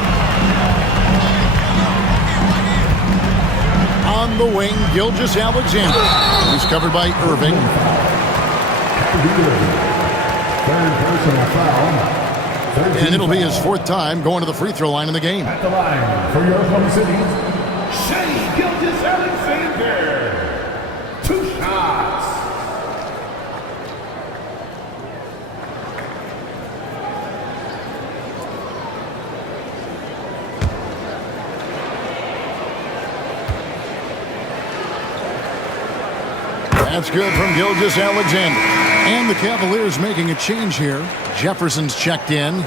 On the wing, Gilgeous-Alexander. He's covered by Irving. Third personal foul. And it'll be his 4th time going to the free throw line in the game. At the line for your Oklahoma City, Shea Gilgeous-Alexander. 2 That's good from Gilgeous Alexander. And the Cavaliers making a change here. Jefferson's checked in.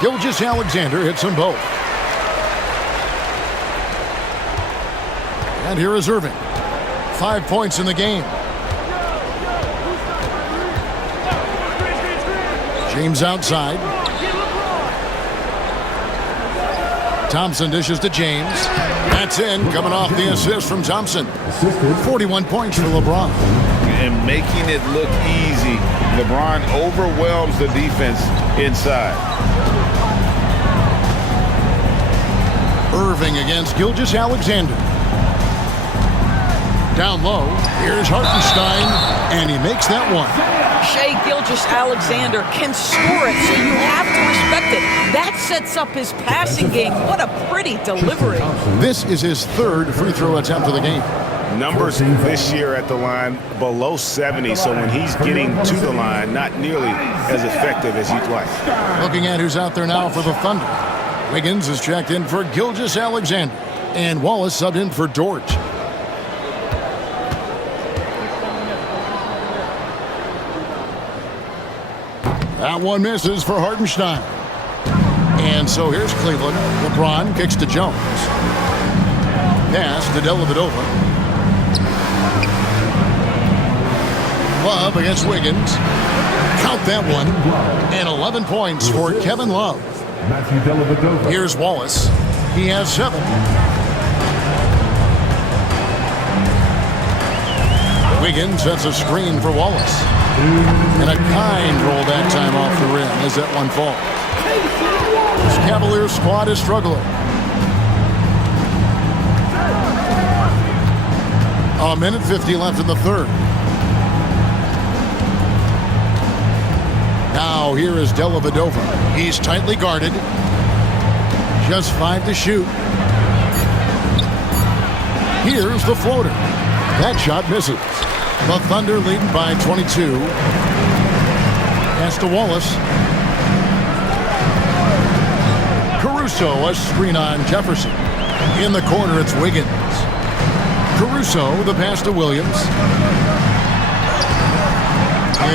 Gilgeous Alexander hits them both. And here is Irving. 5 points in the game. James outside. Thompson dishes to James. That's in, coming off the assist from Thompson. 41 points for LeBron. And making it look easy. LeBron overwhelms the defense inside. Irving against Gilgeous Alexander. Down low, here's Hartenstein, and he makes that one. Shai Gilgeous-Alexander can score it, so you have to respect it. That sets up his passing game. What a pretty delivery. This is his third free throw attempt of the game. Numbers this year at the line below 70, so when he's getting to the line, not nearly as effective as you'd like. Looking at who's out there now for the Thunder. Wiggins is checked in for Gilgeous-Alexander, and Wallace subbed in for Dort. That one misses for Hartenstein. And so here's Cleveland. LeBron kicks to Jones. Pass to Dellavedova. Love against Wiggins. Count that one. And 11 points for Kevin Love. Here's Wallace. He has 7. Wiggins sets a screen for Wallace. And a kind roll that time off the rim as that one falls. This Cavaliers squad is struggling. A minute 50 left in the third. Now here is Dellavedova. He's tightly guarded. Just 5 to shoot. Here's the floater. That shot misses. The Thunder leading by 22. Pass to Wallace. Caruso, a screen on Jefferson. In the corner, it's Wiggins. Caruso, the pass to Williams.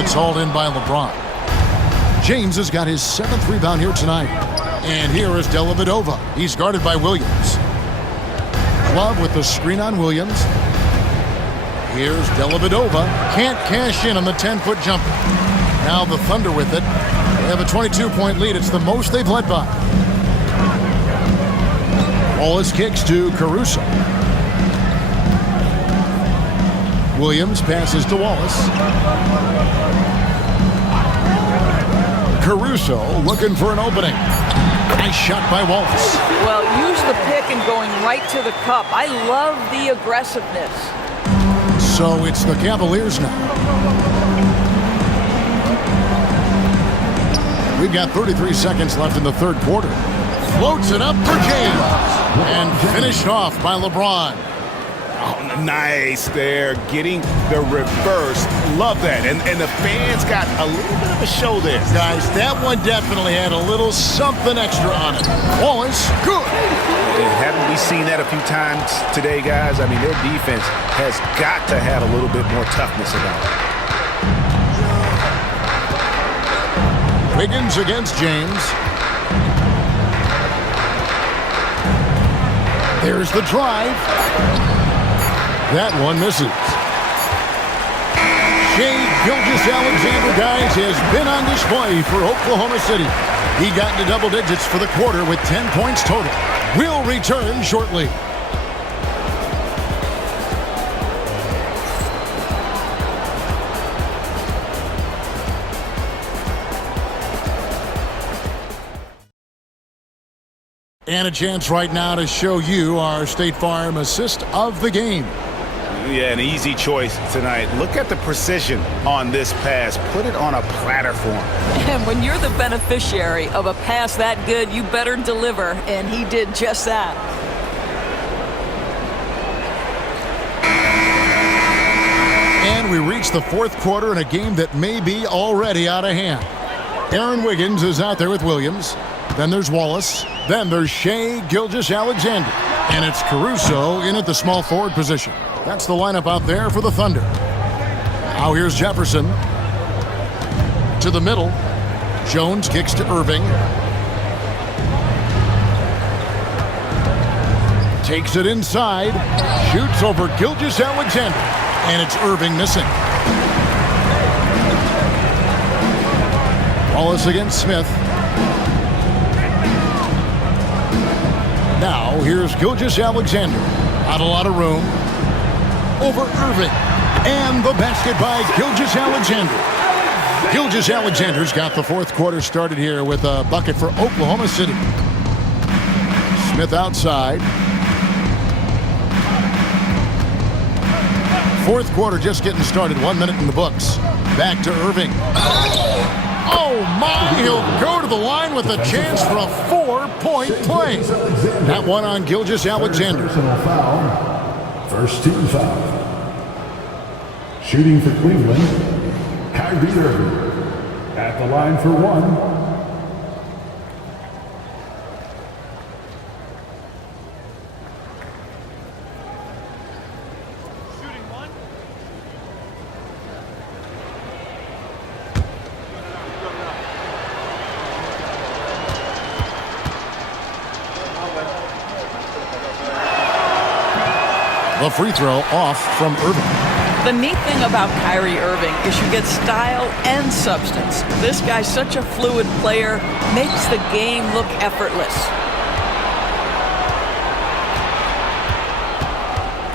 It's hauled in by LeBron. James has got his 7th rebound here tonight. And here is Dellavedova. He's guarded by Williams. Love with the screen on Williams. Here's Dellavedova. Can't cash in on the 10-foot jumper. Now the Thunder with it. They have a 22-point lead. It's the most they've led by. Wallace kicks to Caruso. Williams passes to Wallace. Caruso looking for an opening. Nice shot by Wallace. Well, use the pick and going right to the cup. I love the aggressiveness. So it's the Cavaliers now. We've got 33 seconds left in the third quarter. Floats it up for James. And finished off by LeBron. Oh, nice there. Getting the reverse. Love that. And the fans got a little bit of a show there. Guys, that one definitely had a little something extra on it. Wallace, good. And haven't we seen that a few times today, guys? I mean, their defense has got to have a little bit more toughness about it. Wiggins against James. There's the drive. That one misses. Shai Gilgeous-Alexander, guys, has been on display for Oklahoma City. He got into double digits for the quarter with 10 points total. We'll return shortly. And a chance right now to show you our State Farm assist of the game. Yeah, an easy choice tonight. Look at the precision on this pass. Put it on a platter for him. And when you're the beneficiary of a pass that good, you better deliver. And he did just that. And we reach the fourth quarter in a game that may be already out of hand. Aaron Wiggins is out there with Williams. Then there's Wallace. Then there's Shai Gilgeous-Alexander. And it's Caruso in at the small forward position. That's the lineup out there for the Thunder. Now here's Jefferson. To the middle. Jones kicks to Irving. Takes it inside. Shoots over Gilgeous-Alexander. And it's Irving missing. Wallace against Smith. Now here's Gilgeous-Alexander. Not a lot of room. Over Irving. And the basket by Gilgeous-Alexander. Gilgeous-Alexander's got the fourth quarter started here with a bucket for Oklahoma City. Smith outside. Fourth quarter just getting started. 1 minute in the books. Back to Irving. Oh my, he'll go to the line with a chance for a 4-point play. That one on Gilgeous-Alexander. First team foul. Shooting for Cleveland, Kyrie Irving. At the line for one. The free throw off from Irving. The neat thing about Kyrie Irving is you get style and substance. This guy's such a fluid player, makes the game look effortless.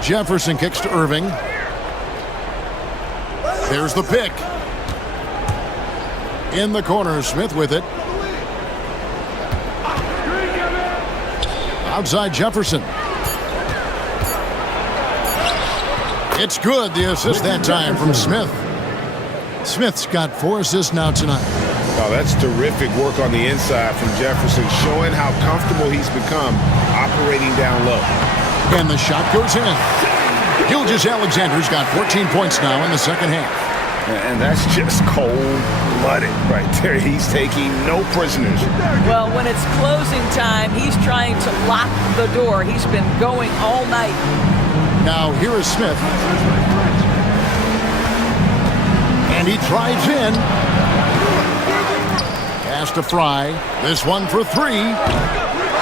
Jefferson kicks to Irving. There's the pick. In the corner, Smith with it. Outside Jefferson. It's good, the assist that time from Smith. Smith's got 4 assists now tonight. Oh, that's terrific work on the inside from Jefferson, showing how comfortable he's become operating down low. And the shot goes in. Gilgeous-Alexander's got 14 points now in the second half. And that's just cold-blooded right there. He's taking no prisoners. Well, when it's closing time, he's trying to lock the door. He's been going all night. Now here is Smith. And he drives in. Pass to Fry. This one for 3.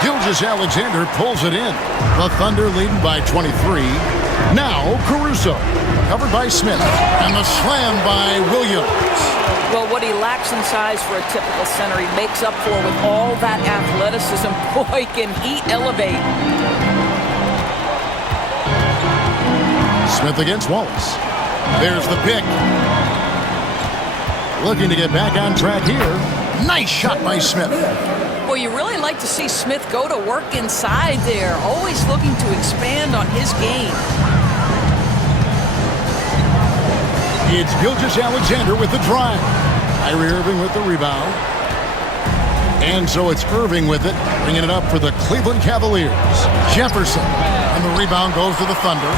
Gilgeous-Alexander pulls it in. The Thunder leading by 23. Now Caruso. Covered by Smith. And the slam by Williams. Well, what he lacks in size for a typical center, he makes up for with all that athleticism. Boy, can he elevate. Smith against Wallace. There's the pick. Looking to get back on track here. Nice shot by Smith. Well, you really like to see Smith go to work inside there. Always looking to expand on his game. It's Gilgeous-Alexander with the drive. Kyrie Irving with the rebound. And so it's Irving with it, bringing it up for the Cleveland Cavaliers. Jefferson. And the rebound goes to the Thunder.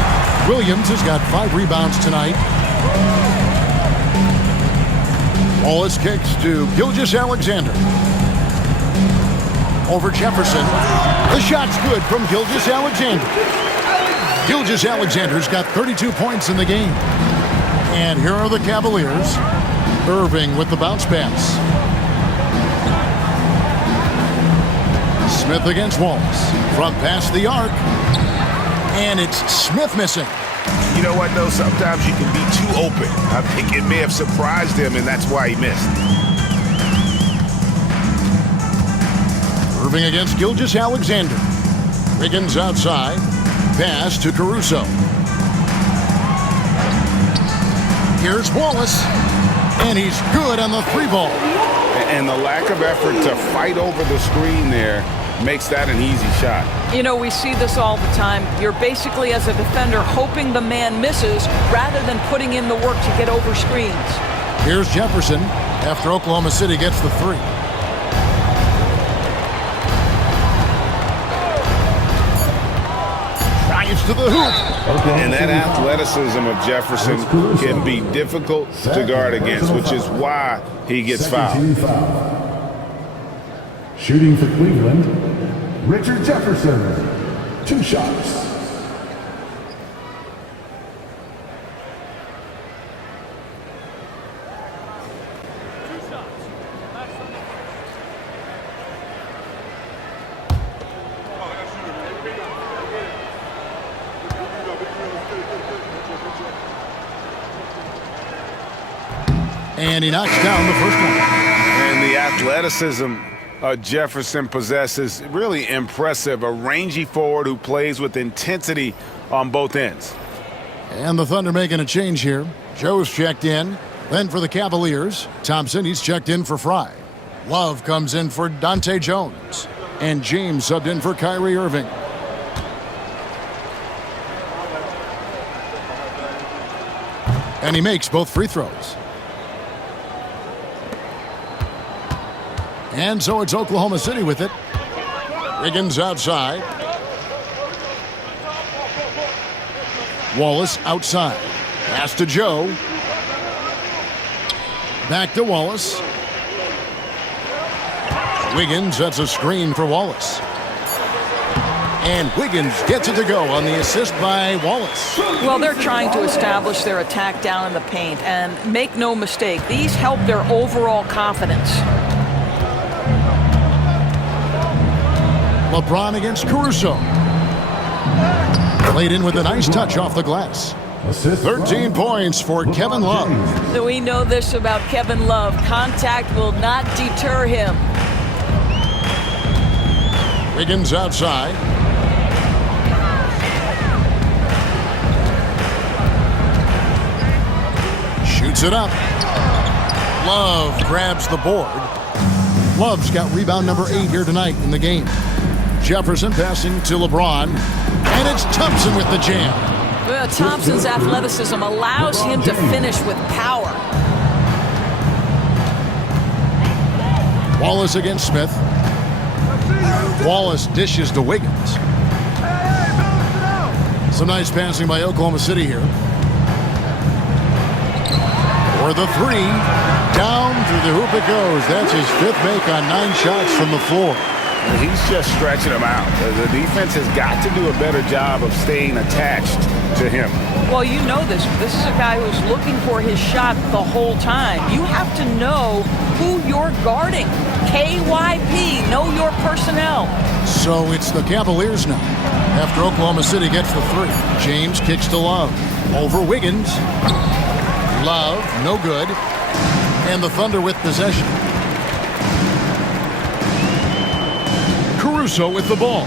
Williams has got 5 rebounds tonight. Wallace kicks to Gilgeous-Alexander. Over Jefferson. The shot's good from Gilgeous-Alexander. Gilgeous-Alexander's got 32 points in the game. And here are the Cavaliers. Irving with the bounce pass. Smith against Wallace. Front past the arc. And it's Smith missing. You know what, though? Sometimes you can be too open. I think it may have surprised him, and that's why he missed. Irving against Gilgeous-Alexander. Wiggins outside. Pass to Caruso. Here's Wallace. And he's good on the 3-ball. And the lack of effort to fight over the screen there makes that an easy shot. You know, we see this all the time. You're basically, as a defender, hoping the man misses rather than putting in the work to get over screens. Here's Jefferson after Oklahoma City gets the 3. Drives to the hoop. And that athleticism of Jefferson can be difficult to guard against, which is why he gets fouled. Shooting for Cleveland, Richard Jefferson. 2 shots. And he knocks down the first one. And the athleticism Jefferson possesses really impressive. A rangy forward who plays with intensity on both ends. And the Thunder making a change here. Joe's checked in. Then for the Cavaliers, Thompson, he's checked in for Fry. Love comes in for Dante Jones. And James subbed in for Kyrie Irving. And he makes both free throws. And so it's Oklahoma City with it. Wiggins outside. Wallace outside. Pass to Joe. Back to Wallace. Wiggins, that's a screen for Wallace. And Wiggins gets it to go on the assist by Wallace. Well, they're trying to establish their attack down in the paint. And make no mistake, these help their overall confidence. LeBron against Caruso. Played in with a nice touch off the glass. 13 points for Kevin Love. So we know this about Kevin Love. Contact will not deter him. Wiggins outside. Shoots it up. Love grabs the board. Love's got rebound number 8 here tonight in the game. Jefferson passing to LeBron. And it's Thompson with the jam. Well, Thompson's athleticism allows him to finish with power. Wallace against Smith. Wallace dishes to Wiggins. Some nice passing by Oklahoma City here. For the 3. Down through the hoop it goes. That's his 5th make on 9 shots from the floor. He's just stretching them out. The defense has got to do a better job of staying attached to him. Well, you know this. This is a guy who's looking for his shot the whole time. You have to know who you're guarding. KYP, know your personnel. So it's the Cavaliers now. After Oklahoma City gets the 3. James kicks to Love. Over Wiggins. Love, no good. And the Thunder with possession. Caruso with the ball.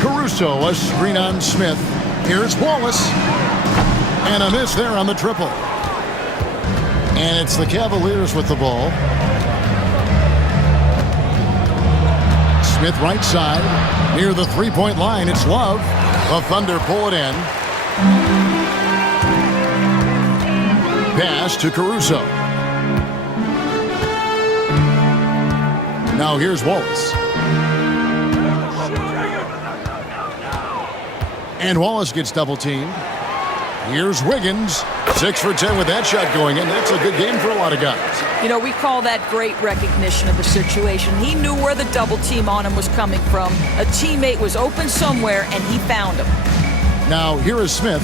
Caruso, a screen on Smith. Here's Wallace. And a miss there on the triple. And it's the Cavaliers with the ball. Smith right side. Near the 3-point line, it's Love. The Thunder pull it in. Pass to Caruso. Now here's Wallace. And Wallace gets double teamed. Here's Wiggins. 6 for 10 with that shot going in. That's a good game for a lot of guys. You know, we call that great recognition of the situation. He knew where the double team on him was coming from. A teammate was open somewhere, and he found him. Now here is Smith.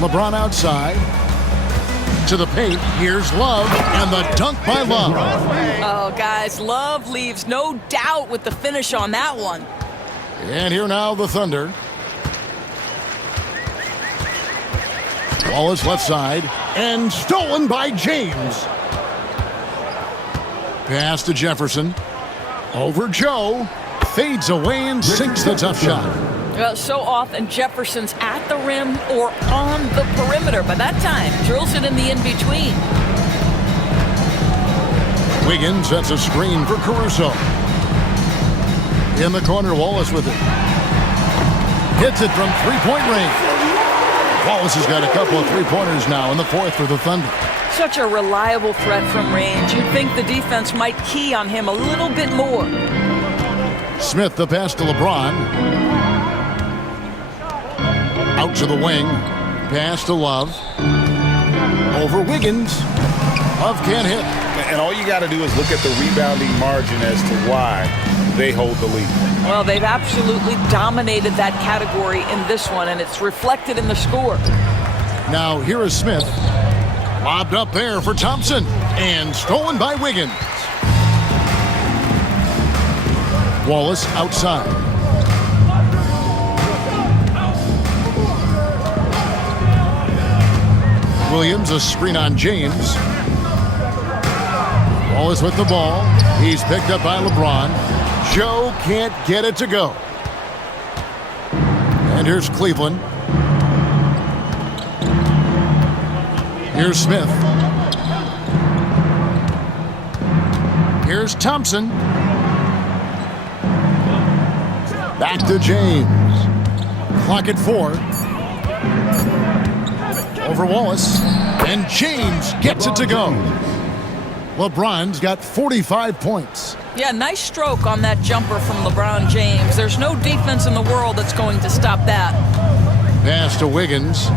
LeBron outside. To the paint. Here's Love. And the dunk by Love. Oh, guys, Love leaves no doubt with the finish on that one. And here now the Thunder. Wallace left side. And stolen by James. Pass to Jefferson. Over Joe. Fades away and sinks the tough shot. So often Jefferson's at the rim or on the perimeter, but that time drills it in the in-between. Wiggins sets a screen for Caruso. In the corner, Wallace with it. Hits it from 3-point range. Wallace has got a couple of 3-pointers now in the 4th for the Thunder. Such a reliable threat from range. You'd think the defense might key on him a little bit more. Smith the pass to LeBron. Out to the wing. Pass to Love. Over Wiggins. Love can't hit. And all you got to do is look at the rebounding margin as to why they hold the lead. Well, they've absolutely dominated that category in this one, and it's reflected in the score. Now here is Smith. Lobbed up there for Thompson. And stolen by Wiggins. Wallace outside. Williams, a screen on James. Wallace with the ball. He's picked up by LeBron. Joe can't get it to go. And here's Cleveland. Here's Smith. Here's Thompson. Back to James. Clock at 4. Over Wallace. And James gets it to go. LeBron's got 45 points. Yeah, nice stroke on that jumper from LeBron James. There's no defense in the world that's going to stop that. Pass to Wiggins.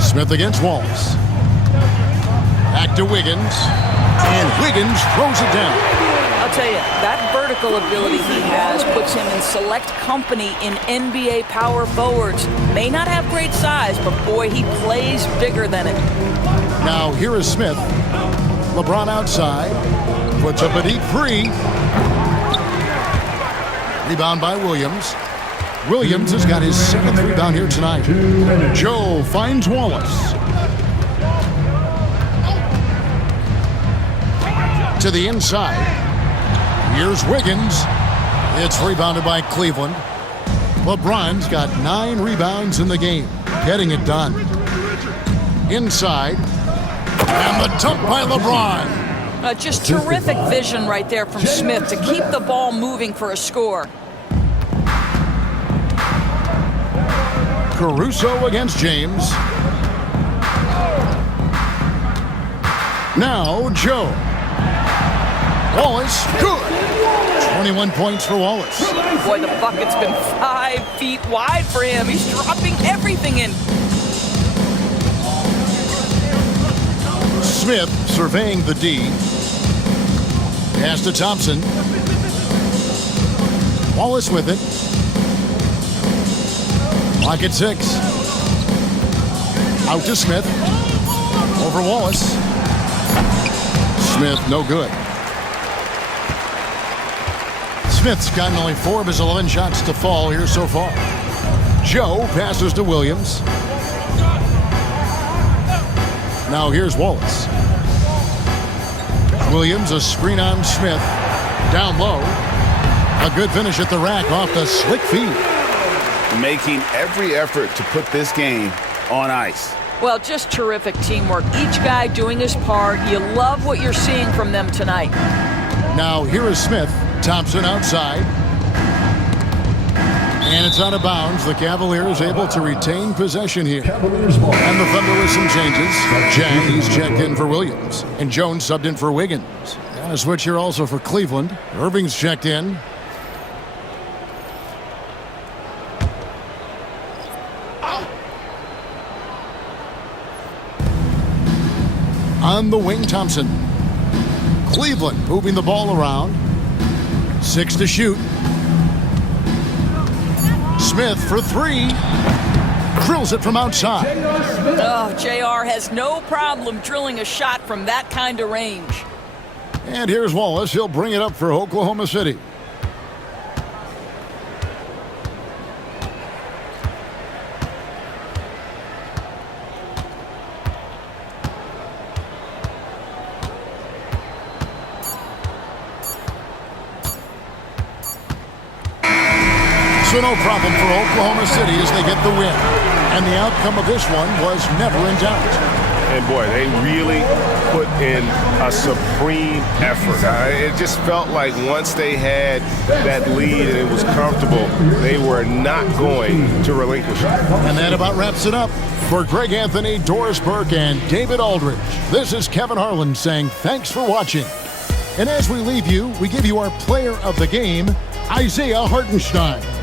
Smith against Wallace. Back to Wiggins. And Wiggins throws it down. I'll tell you, that vertical ability he has puts him in select company in NBA power forwards. May not have great size, but boy, he plays bigger than it. Now here is Smith. LeBron outside. Puts up a deep three. Rebound by Williams. Williams has got his 7th rebound here tonight. Joe finds Wallace. To the inside. Here's Wiggins. It's rebounded by Cleveland. LeBron's got 9 rebounds in the game. Getting it done. Inside. And the dunk by LeBron. Just terrific vision right there from Smith to keep the ball moving for a score. Caruso against James. Now Joe. Wallace, good. 21 points for Wallace. Boy, the bucket's been 5 feet wide for him. He's dropping everything in. Smith surveying the D. Pass to Thompson. Wallace with it. Clock at 6. Out to Smith. Over Wallace. Smith, no good. Smith's gotten only 4 of his 11 shots to fall here so far. Joe passes to Williams. Now here's Wallace. Williams, a screen on Smith. Down low. A good finish at the rack off the slick feed. Making every effort to put this game on ice. Well, just terrific teamwork. Each guy doing his part. You love what you're seeing from them tonight. Now here is Smith. Thompson outside. And it's out of bounds. The Cavaliers able to retain possession here. And the Thunder with some changes. Jang, he's checked in for Williams. And Jones subbed in for Wiggins. And a switch here also for Cleveland. Irving's checked in. On the wing, Thompson. Cleveland moving the ball around. 6 to shoot. Smith for 3. Drills it from outside. Oh, JR has no problem drilling a shot from that kind of range. And here's Wallace. He'll bring it up for Oklahoma City. So no problem for Oklahoma City as they get the win. And the outcome of this one was never in doubt. And boy, they really put in a supreme effort. It just felt like once they had that lead and it was comfortable, they were not going to relinquish it. And that about wraps it up. For Greg Anthony, Doris Burke, and David Aldridge, this is Kevin Harlan saying thanks for watching. And as we leave you, we give you our player of the game, Isaiah Hartenstein.